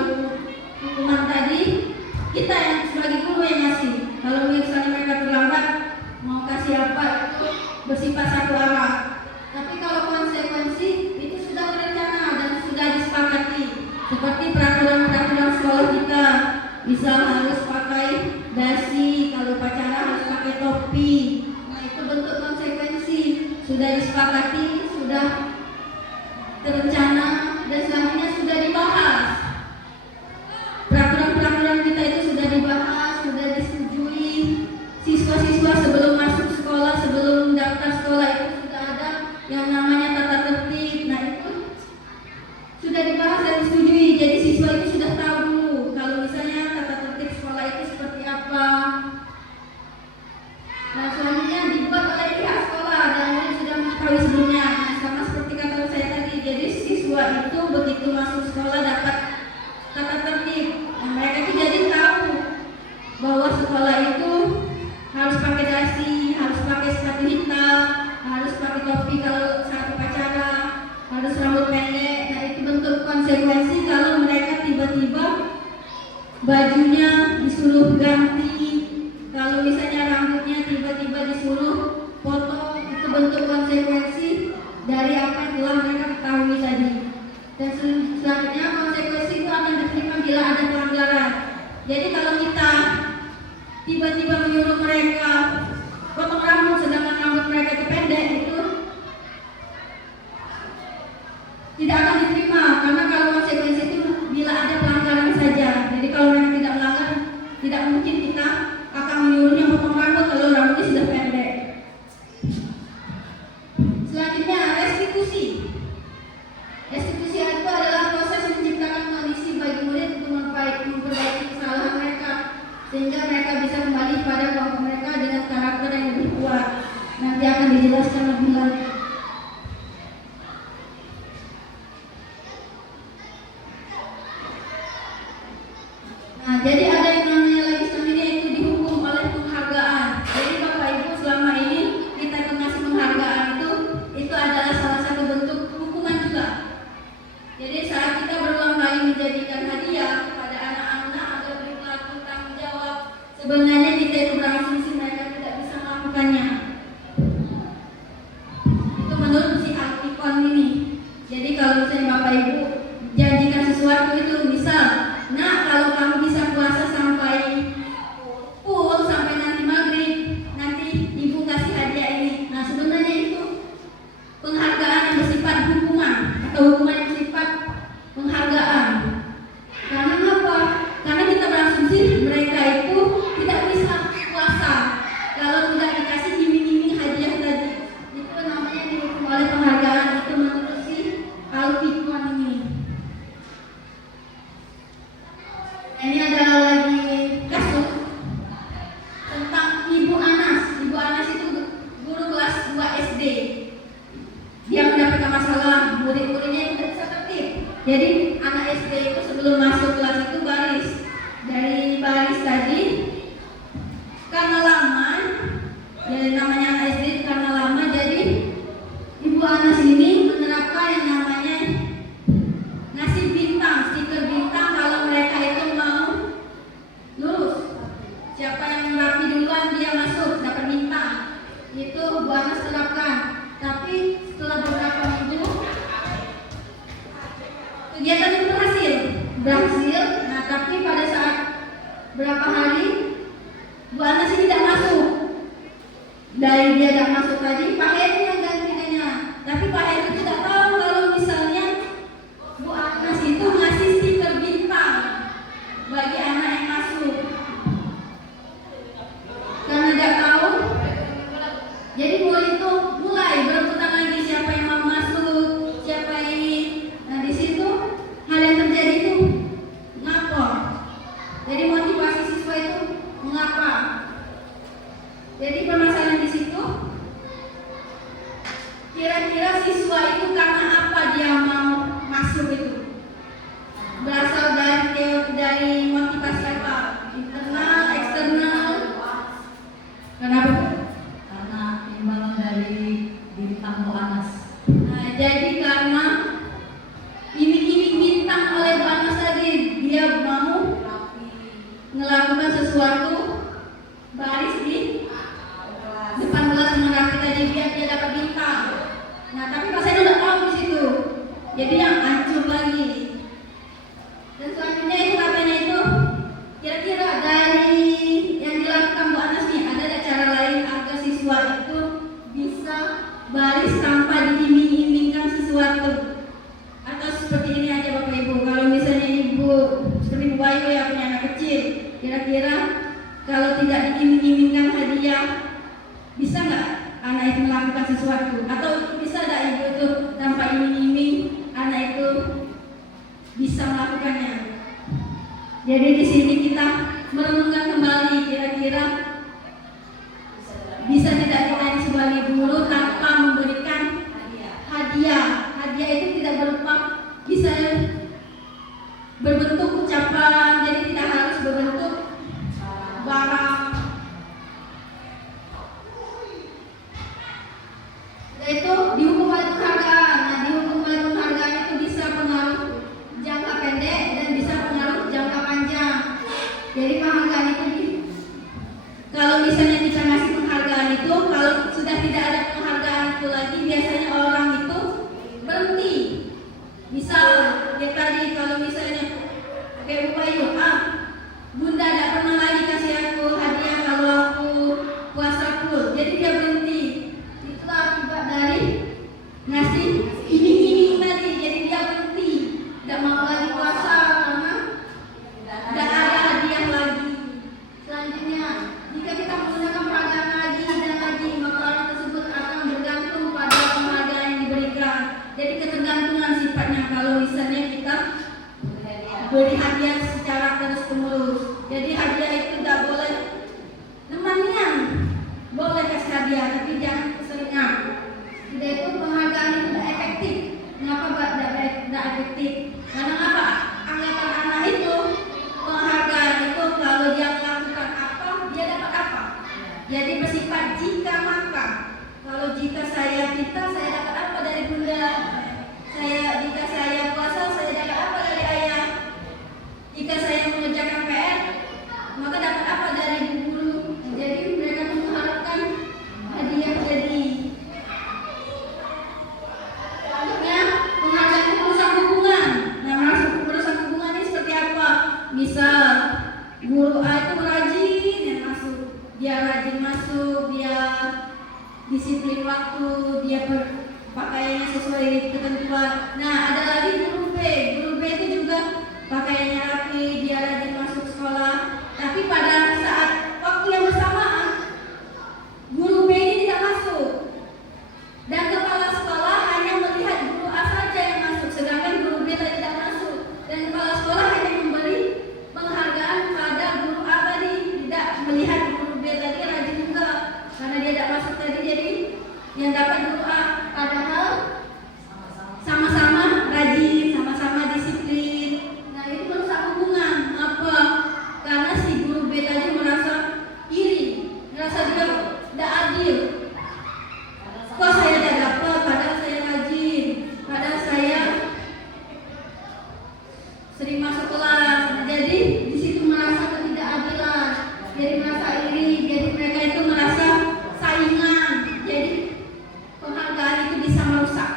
hukuman tadi kita yang sebagai guru yang ngasih. Kalau misalnya mereka terlambat mau kasih apa itu bersifat satu arah. Tapi kalau konsekuensi itu sudah terencana dan sudah disepakati. Seperti peraturan-peraturan sekolah kita, misal harus pakai dasi, kalau upacara harus pakai topi. Nah itu bentuk konsekuensi, sudah disepakati, sudah terencana dan selanjutnya sudah dibahas. Peraturan-peraturan kita itu sudah dibahas, sudah disetujui. Siswa-siswa sebelum masuk sekolah, sebelum daftar sekolah itu sudah ada yang namanya tata tertib. Nah itu sudah dibahas dan disetujui. Jadi siswa itu sudah tahu dulu kalau misalnya tata tertib sekolah itu seperti apa. Nah selanjutnya dibuat oleh pihak sekolah dan murid sudah mengetahui sebelumnya. Nah, sama seperti kata saya tadi. Jadi siswa itu begitu masuk sekolah dapat tata tertib. Nah, mereka itu jadi tahu bahwa sekolah itu harus pakai dasi, harus pakai sepatu hitam, harus pakai topi kalau saat upacara, harus rambut pendek. Nah itu bentuk konsekuensi kalau mereka tiba-tiba bajunya disuruh ganti, kalau misalnya rambutnya tiba-tiba disuruh potong. Itu bentuk konsekuensi dari apa yang telah mereka ketahui tadi. Dan selanjutnya konsekuensi itu akan diterima bila ada pelanggaran. Jadi kalau kita tiba-tiba menyuruh mereka potong rambut sedangkan rambut mereka itu pendek, itu tidak akan diterima karena kalau konsekuensi itu bila ada pelanggaran saja. Jadi kalau mereka tidak melanggar, tidak mungkin kita akan menyuruhnya potong rambut kalau rambutnya sudah pendek. Selanjutnya restitusi. Restitusi itu adalah proses menciptakan kondisi bagi murid untuk memperbaiki kesalahan mereka sehingga mereka bisa kembali pada kelompok mereka dengan karakter yang lebih kuat. Nanti akan dijelaskan lebih lanjut. Nah, jadi ada yang namanya lagi selanjutnya itu dihukum oleh penghargaan. Jadi Bapak Ibu selama ini kita ngasih penghargaan itu adalah salah satu bentuk hukuman juga. Jadi saat kita berulang kali menjadikan hadiah kepada anak-anak agar berlaku tanggung jawab, sebenarnya kita itu berasumsi mereka tidak bisa melakukannya. Itu menurut si Alkikon ini. Jadi kalau misalnya Bapak Ibu janjikan sesuatu itu, misal, nah kalau kamu bisa puasa sampai full sampai nanti maghrib, nanti ibu kasih hadiah ini. Nah sebenarnya itu penghargaan yang bersifat hukuman atau hukuman yang bersifat penghargaan. Karena apa? Karena kita berasumsi mereka itu tidak bisa puasa kalau tidak dikasih iming-iming hadiah tadi. Itu namanya dihukum oleh penghargaan. Itu menurut si Alkikon ini. Ini adalah lagi kasus tentang Ibu Anas. Ibu Anas itu guru kelas 2 SD. Dia mendapatkan masalah, murid-muridnya tidak bisa tertib. Jadi anak SD itu sebelum masuk kelas itu baris. Dari baris tadi, karena lama, jadi namanya anak SD karena lama, jadi Ibu Anas ini menerapkan yang namanya ngasih bintang, stiker bintang kalau mereka itu mau lulus. Siapa yang rapi duluan dia masuk, dapat bintang. Itu Bu Anas terapkan. Tapi setelah beberapa minggu kegiatan itu berhasil. dari dia tidak masuk tadi, Pak Heru yang gantinya. Tapi Pak Heru tidak tahu kalau misalnya Bu Anas itu ngasih stiker bintang bagi anak yang masuk. Karena tidak tahu, jadi mulai itu berebutan lagi siapa yang mau masuk, siapa ini. Nah di situ hal yang terjadi itu ngapa? Jadi motivasi siswa itu mengapa? Jadi permasalahan di situ, kira-kira siswa itu karena apa dia mau masuk itu? Berasal dari motivasi apa? Internal, eksternal? Kenapa? Karena timbangan dari bintang Bu Anas. Nah, jadi karena iming-iming bintang oleh Bu Anas tadi, dia mau melakukan sesuatu baris di depan kelas dengan rapi tadi biar dia dapat bintang. Nah, tapi Pak Seno udah tahu di situ, jadi yang hancur lagi. Dan selanjutnya itu katanya itu, kira-kira dari yang dilakukan Bu Anas nih, ada tidak cara lain agar siswa itu bisa baris tanpa diiming-imingkan sesuatu? Atau seperti ini aja Bapak Ibu, kalau misalnya Ibu seperti Bu Bayu ya punya anak kecil, kira-kira kalau tidak diiming-imingkan hadiah, bisa nggak anak itu melakukan sesuatu? Atau bisa nggak Ibu itu tanpa iming-iming anak itu bisa melakukannya? Jadi di sini kita merenungkan kembali, kira-kira bisa tidak kita sebagai guru tanpa memberikan hadiah. Hadiah itu tidak berupa, bisa berbentuk ucapan, jadi tidak harus berbentuk barang. Itu dihukum oleh penghargaan. Nah, dihukum oleh penghargaan itu bisa pengaruh jangka pendek dan bisa pengaruh jangka panjang. Jadi penghargaan itu kalau misalnya kita ngasih penghargaan itu, kalau sudah tidak ada penghargaan itu lagi, biasanya orang itu berhenti. Misal dia tadi kalau misalnya kayak Bu Bayu, Bunda tidak pernah lagi kasih aku hadiah kalau aku puasa full, jadi dia berhenti. Itu akibat dari ngasih iming-iming tadi, jadi dia berhenti, tidak mau lagi puasa karena tidak ada hadiah lagi. Selanjutnya, jika kita menggunakan penghargaan lagi dan lagi, maka orang tersebut akan bergantung pada penghargaan yang diberikan. Jadi ketergantungan sifatnya kalau misalnya kita beri hadiah secara terus-menerus. Jadi hadiah itu tidak boleh nemanian, boleh kasih hadiah, tapi jangan keseringan. Tidak itu penghargaan itu tidak efektif. Kenapa tidak efektif? Karena apa? Anggapan anak itu penghargaan itu kalau dia melakukan apa, dia dapat apa. Jadi bersifat jika maka. Kalau jika saya dapat apa dari Bunda? Jika saya puasa, saya dapat apa dari ayah? Jika saya mengerjakan PR, maka dapat apa dari guru? Jadi mereka mengharapkan hadiah jadi. Selanjutnya, penghargaan itu merusak hubungan. Nah, merusak hubungan ini seperti apa? Misal, guru A itu rajin yang masuk. Dia rajin masuk, dia disiplin waktu, dia pakaiannya sesuai ketentuan. Nah, ada lagi guru B. Guru B itu juga pakaiannya rapi, dia rajin masuk sekolah. Tapi pada saat waktu yang bersamaan, guru B ini tidak masuk. Dan kepala sekolah hanya melihat guru A saja yang masuk, sedangkan guru B tidak masuk. Dan kepala sekolah hanya memberi penghargaan pada guru A tadi, tidak melihat guru B tadi rajin juga. Karena dia tidak masuk tadi, jadi yang dapat guru A. Padahal sama-sama rajin, sama-sama disiplin. Nah, itu merusak hubungan. Apa? Karena si guru B tadi merasa iri, merasa dia tidak adil. Kok saya tidak dapat, padahal saya rajin, padahal saya sering masuk kelas. Jadi di situ merasa ketidakadilan, jadi merasa iri, jadi mereka itu merasa saingan. Jadi penghargaan itu bisa merusak.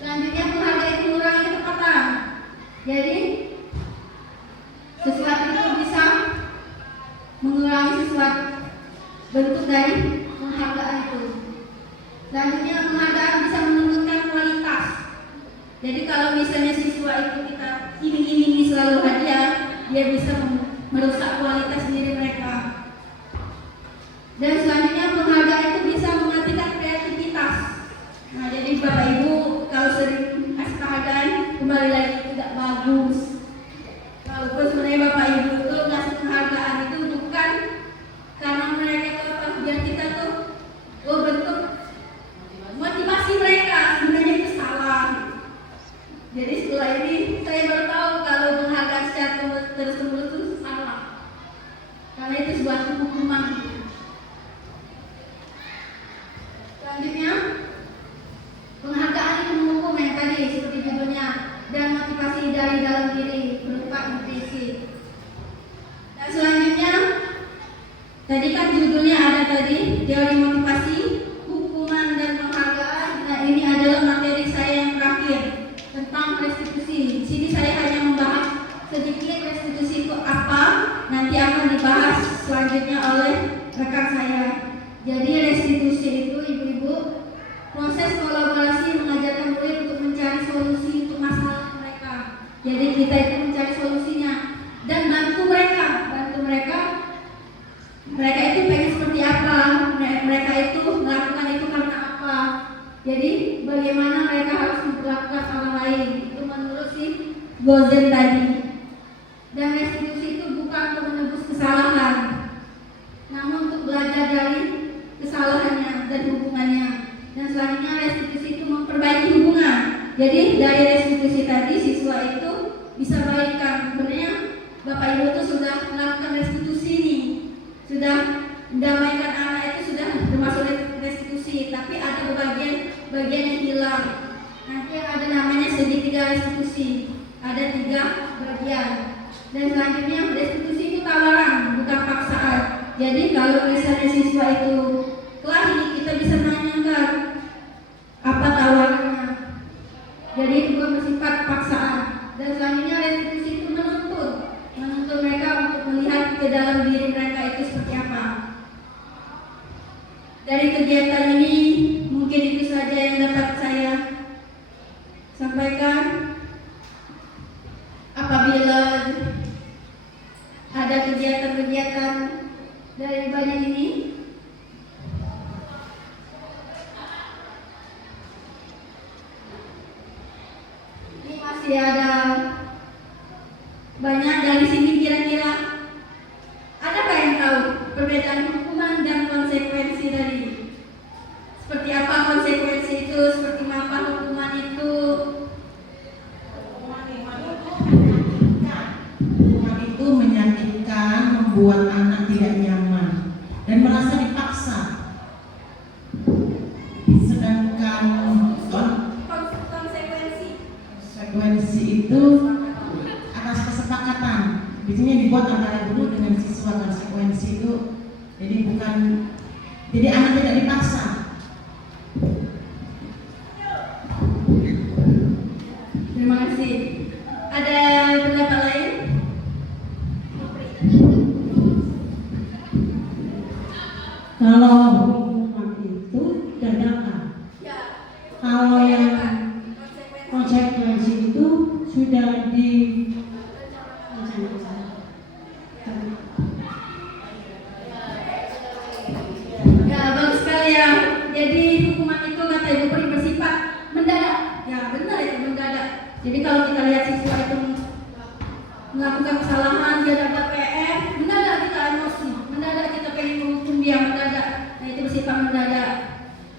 Selanjutnya, penghargaan itu mengurangi ketepatan. Jadi sesuatu itu bisa mengurangi sesuatu bentuk dari itu. Selanjutnya penghargaan bisa menunjukkan kualitas. Jadi kalau misalnya siswa itu kita iming-imingi selalu hadiah, dia bisa merusak kualitas diri mereka. Dan selanjutnya penghargaan itu bisa mematikan kreativitas. Nah, jadi Bapak Ibu kalau sering kasih penghargaan kembali lagi tidak bagus. Walaupun sebenarnya Bapak Ibu itu ngasih penghargaan itu bukan karena mereka itu apa, biar kita tuh bentuk motivasi mereka, sebenarnya itu salah. Jadi setelah ini saya baru tahu kalau penghargaan secara terus-menerus itu salah, karena itu suatu hukuman. Selanjutnya penghargaan itu menghukum yang tadi seperti judulnya, dan motivasi dari dalam diri berupa intuisi. Dan selanjutnya tadi kan judulnya ada tadi teori motivasi, hukuman dan penghargaan. Nah, ini adalah materi saya yang terakhir tentang restitusi. Di sini saya hanya membahas sedikit restitusi itu apa, nanti akan dibahas selanjutnya oleh rekan saya. Jadi restitusi itu ibu-ibu proses kolaborasi mengajarkan murid untuk mencari solusi untuk masalah mereka. Jadi kita itu mencari solusinya dan bantu mereka. Mereka itu pengen seperti apa, mereka itu melakukan itu karena apa. Jadi bagaimana mereka harus memperlakukan orang lain, itu menurut si Gozen tadi. Dan restitusi itu bukan untuk menebus kesalahan, namun untuk belajar dari kesalahannya dan hubungannya. Dan selanjutnya restitusi itu memperbaiki hubungan. Jadi dari restitusi tadi siswa itu bisa baikkan. Sebenarnya Bapak Ibu itu sudah melakukan restitusi nih, sudah mendamaikan anak itu sudah termasuk restitusi, tapi ada bagian yang hilang. Nanti ada namanya segitiga restitusi, ada 3 bagian. Dan selanjutnya restitusi itu tawaran, bukan paksaan. Jadi kalau misalnya siswa itu kelahi, kita bisa menanyakan apa tawarannya. Jadi itu bukan bersifat paksaan. Dan selanjutnya restitusi itu menuntut mereka untuk melihat ke dalam diri mereka itu seperti apa. Dari kegiatan ini mungkin itu saja yang dapat saya sampaikan. Apabila ada kegiatan-kegiatan dari banyak ini, masih ada banyak dari sini. Kira-kira adakah yang tahu perbedaan hukuman dan konsekuensi tadi? Seperti apa konsekuensi itu? Seperti apa hukuman itu? Hukuman itu menyakitkan, membuat anak tidak nyaman dan merasa dipaksa. Sedangkan konsekuensi itu atas kesepakatan, biasanya dibuat antara guru dengan siswa. Konsekuensi itu jadi anak tidak dipaksa. Terima kasih. Ada pendapat lain? Kalau hukuman itu dadakan. Ya. Kalau yang konsekuensi itu sudah di Ya, bagus sekali ya. Jadi hukuman itu kata Ibu Peri bersifat mendadak. Ya, benar itu mendadak. Jadi kalau kita lihat siswa itu melakukan kesalahan, dia dapat PR, mendadak kita emosi, mendadak kita pengen menghukum dia, mendadak. Nah, itu bersifat mendadak.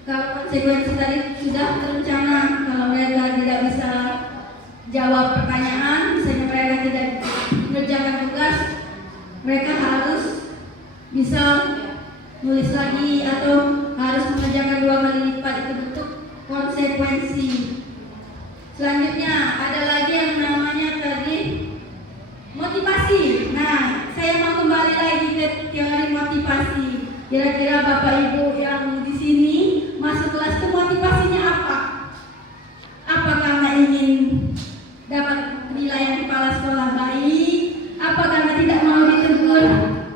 Kalau konsekuensi tadi sudah terencana, kalau mereka tidak bisa jawab pertanyaan, misalnya mereka tidak mengerjakan tugas, mereka harus bisa nulis lagi atau harus mengerjakan 2 kali lipat. Itu bentuk konsekuensi. Selanjutnya ada lagi yang namanya tadi motivasi. Nah, saya mau kembali lagi ke teori motivasi. Kira-kira Bapak Ibu yang di sini masuk kelas itu motivasinya apa? Apa karena ingin dapat penilaian kepala sekolah baik? Apa karena tidak mau ditegur?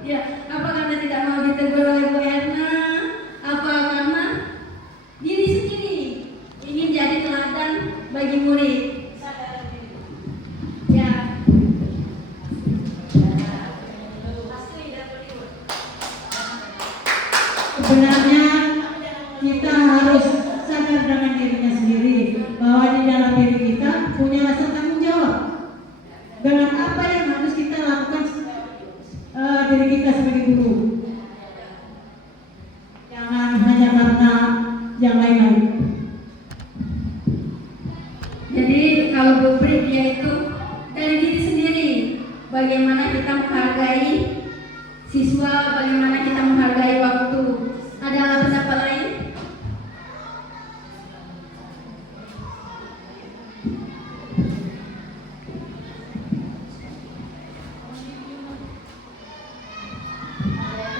Ya, apa karena tidak mau ditegur oleh Bu Erna? Apa karena Sebenarnya kita harus sadar dengan dirinya sendiri bahwa di dalam diri kita punya rasa tanggung jawab dengan apa yang harus kita lakukan diri kita sebagai guru. Jangan hanya karena yang lain-lain. Jadi kalau blueprint dia itu dari diri sendiri, bagaimana kita menghargai siswa, bagaimana kita menghargai waktu. Ada pendapat lain?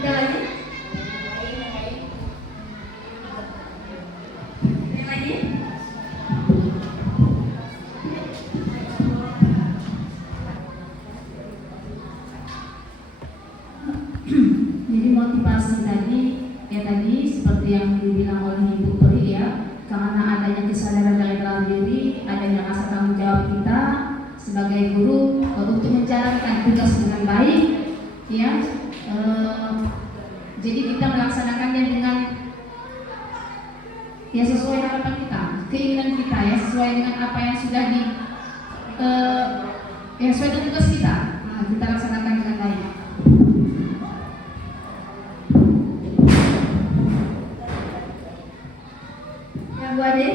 Ada lagi? Ada lagi? Jadi motivasi tadi, ya tadi seperti yang dibilang oleh Ibu Peri ya, karena adanya kesadaran dari dalam diri, adanya rasa tanggung jawab kita sebagai guru untuk menjalankan tugas dengan baik, ya. Jadi kita melaksanakannya dengan ya sesuai harapan kita, keinginan kita ya, sesuai dengan apa yang sudah ya sesuai dengan tugas kita. Nah, kita laksanakan dengan baik. Yang Bu Ade?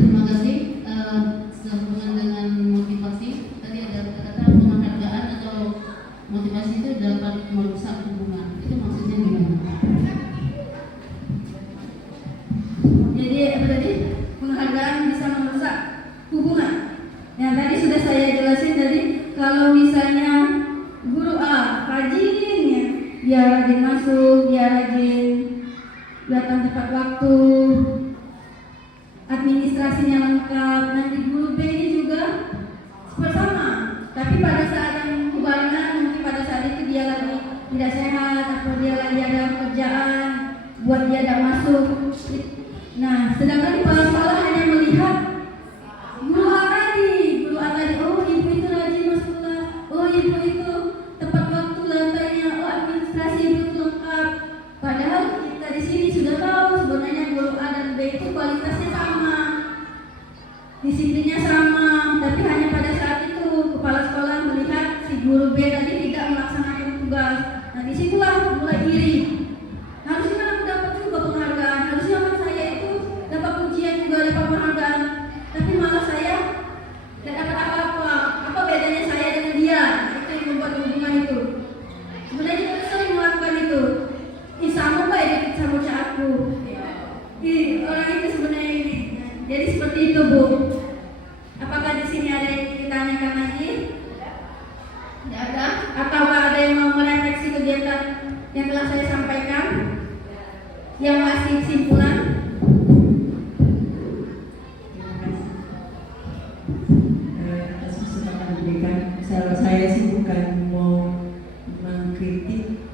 Terima kasih. Sehubungan dengan motivasi, tadi ada kata penghargaan atau motivasi itu dapat merusak hubungan. Itu maksudnya gimana? Jadi apa tadi? Penghargaan bisa merusak hubungan. Yang tadi sudah saya jelasin tadi, kalau misalnya guru A rajin ya, dia rajin masuk, dia rajin datang tepat waktu, administrasinya lengkap, nanti guru B ini juga bersama. Tapi pada saat yang kebarengan, mungkin pada saat itu dia lagi tidak sehat atau dia lagi ada kerjaan buat dia tidak masuk. Nah, sedangkan kepala sekolah hanya melihat guru A tadi, oh ibu itu rajin masuk kelas, oh ibu itu tepat waktu lantainya, oh administrasi ibu itu lengkap. Padahal kita di sini sudah tahu sebenarnya guru A dan B itu kualitasnya sama, disiplinnya sama, tapi hanya pada saat itu kepala sekolah melihat si guru B tadi tidak melaksanakan tugas. Nah disitulah mulai iri. Harusnya kan aku dapat juga penghargaan, harusnya kan saya itu dapat pujian juga, dapat penghargaan, tapi malah saya tidak dapat apa-apa. Apa bedanya saya dengan dia? Itu yang membuat hubungan itu. Sebenarnya kita sering melakukan itu. Sama baik sama aku. Orang itu sebenarnya ini. Jadi seperti itu Bu. Apakah di sini ada yang ditanyakan lagi? Tidak ada. Atau ada yang mau merefleksi kegiatan yang telah saya sampaikan? Yang masih kesimpulan? Terima kasih atas kesempatan diberikan. Kalau saya sih bukan mau mengkritik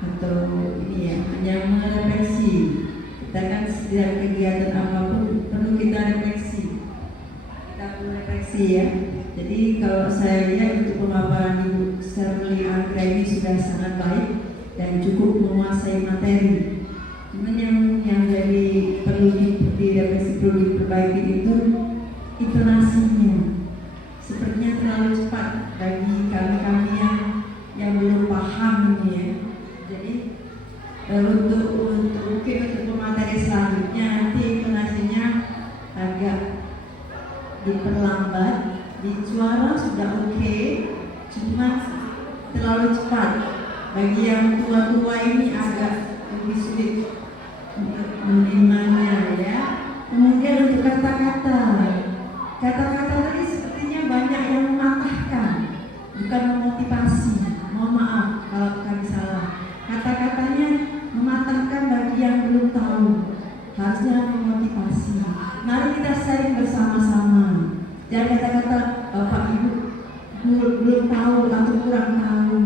atau ini ya, hanya merefleksi. Kita kan setiap kegiatan apapun perlu kita refleksi. Kita perlu refleksi ya. Jadi kalau saya lihat untuk pemaparan Ibu Sherly Anggra ini sudah sangat baik dan cukup menguasai materi. Cuman yang jadi perlu direfleksi, perlu diperbaiki itu intonasinya. Sepertinya terlalu cepat bagi kami yang belum paham ini ya. Jadi untuk pemateri selanjutnya nanti intonasinya agak diperlambat. Di suara sudah oke, cuma terlalu cepat. Bagi yang tua-tua ini agak lebih sulit untuk menerimanya ya. Kemudian untuk kata-kata tadi sepertinya banyak yang mematahkan, bukan memotivasi. Mohon maaf kalau kami salah. Kata-katanya mematahkan bagi yang belum tahu, harusnya memotivasi. Mari kita sharing bersama-sama. Jangan kata-kata Bapak Ibu belum tahu atau kurang tahu.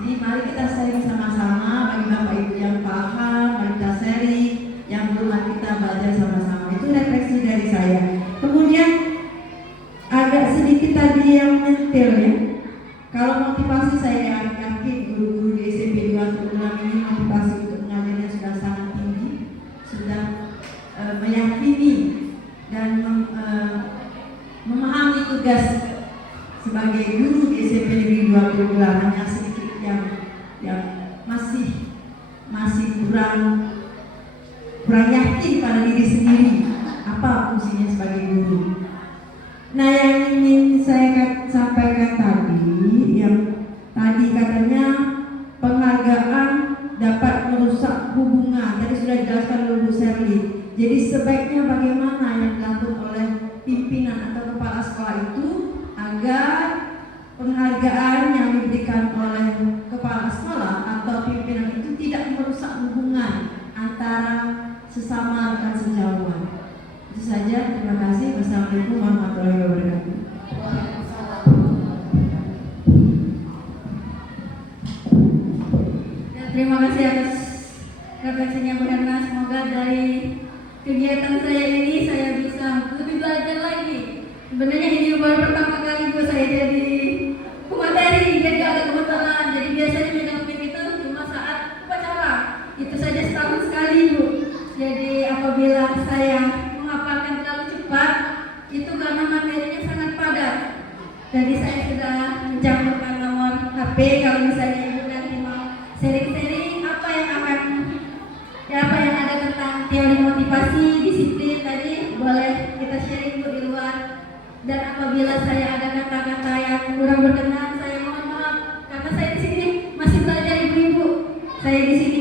Jadi mari kita sharing sama-sama. Bagi Bapak Ibu yang paham, mari kita sharing. Yang belum, mari kita belajar sama-sama. Itu refleksi dari saya. Kemudian agak sedikit tadi yang menyentil ya. Kalau motivasi saya yakin guru-guru di SMP 2 ini kurang yakin pada diri sendiri apa fungsinya sebagai guru. Nah, yang ingin saya sampaikan tadi, yang tadi katanya penghargaan dapat merusak hubungan. Tadi sudah dijelaskan oleh Bu Sherly. Jadi sebaiknya bagaimana yang dilakukan oleh pimpinan atau kepala sekolah itu agar penghargaan yang diberikan oleh kepala sekolah atau pimpinan itu tidak merusak hubungan antara sesama rekan sejawat. Itu saja, terima kasih. Wassalamualaikum warahmatullahi wabarakatuh. Ya, terima kasih atas refleksinya Bu Herna. Semoga dari kegiatan saya ini saya bisa lebih belajar lagi. Sebenarnya ini baru pertama kali Bu saya jadi pemateri, jadi agak kebetulan. Jadi biasanya megang PIP itu cuma saat upacara. Itu saja setahun sekali Bu. Jadi apabila saya menghafalkan terlalu cepat, itu karena materinya sangat padat. Jadi saya sudah mencampurkan nomor HP kalau misalnya Ibu nanti mau sharing-sharing apa yang ada tentang teori motivasi, disiplin tadi boleh kita sharing Bu di luar. Dan apabila saya ada kata-kata yang kurang berkenan, saya mohon maaf karena saya di sini masih belajar Ibu-ibu. Saya di sini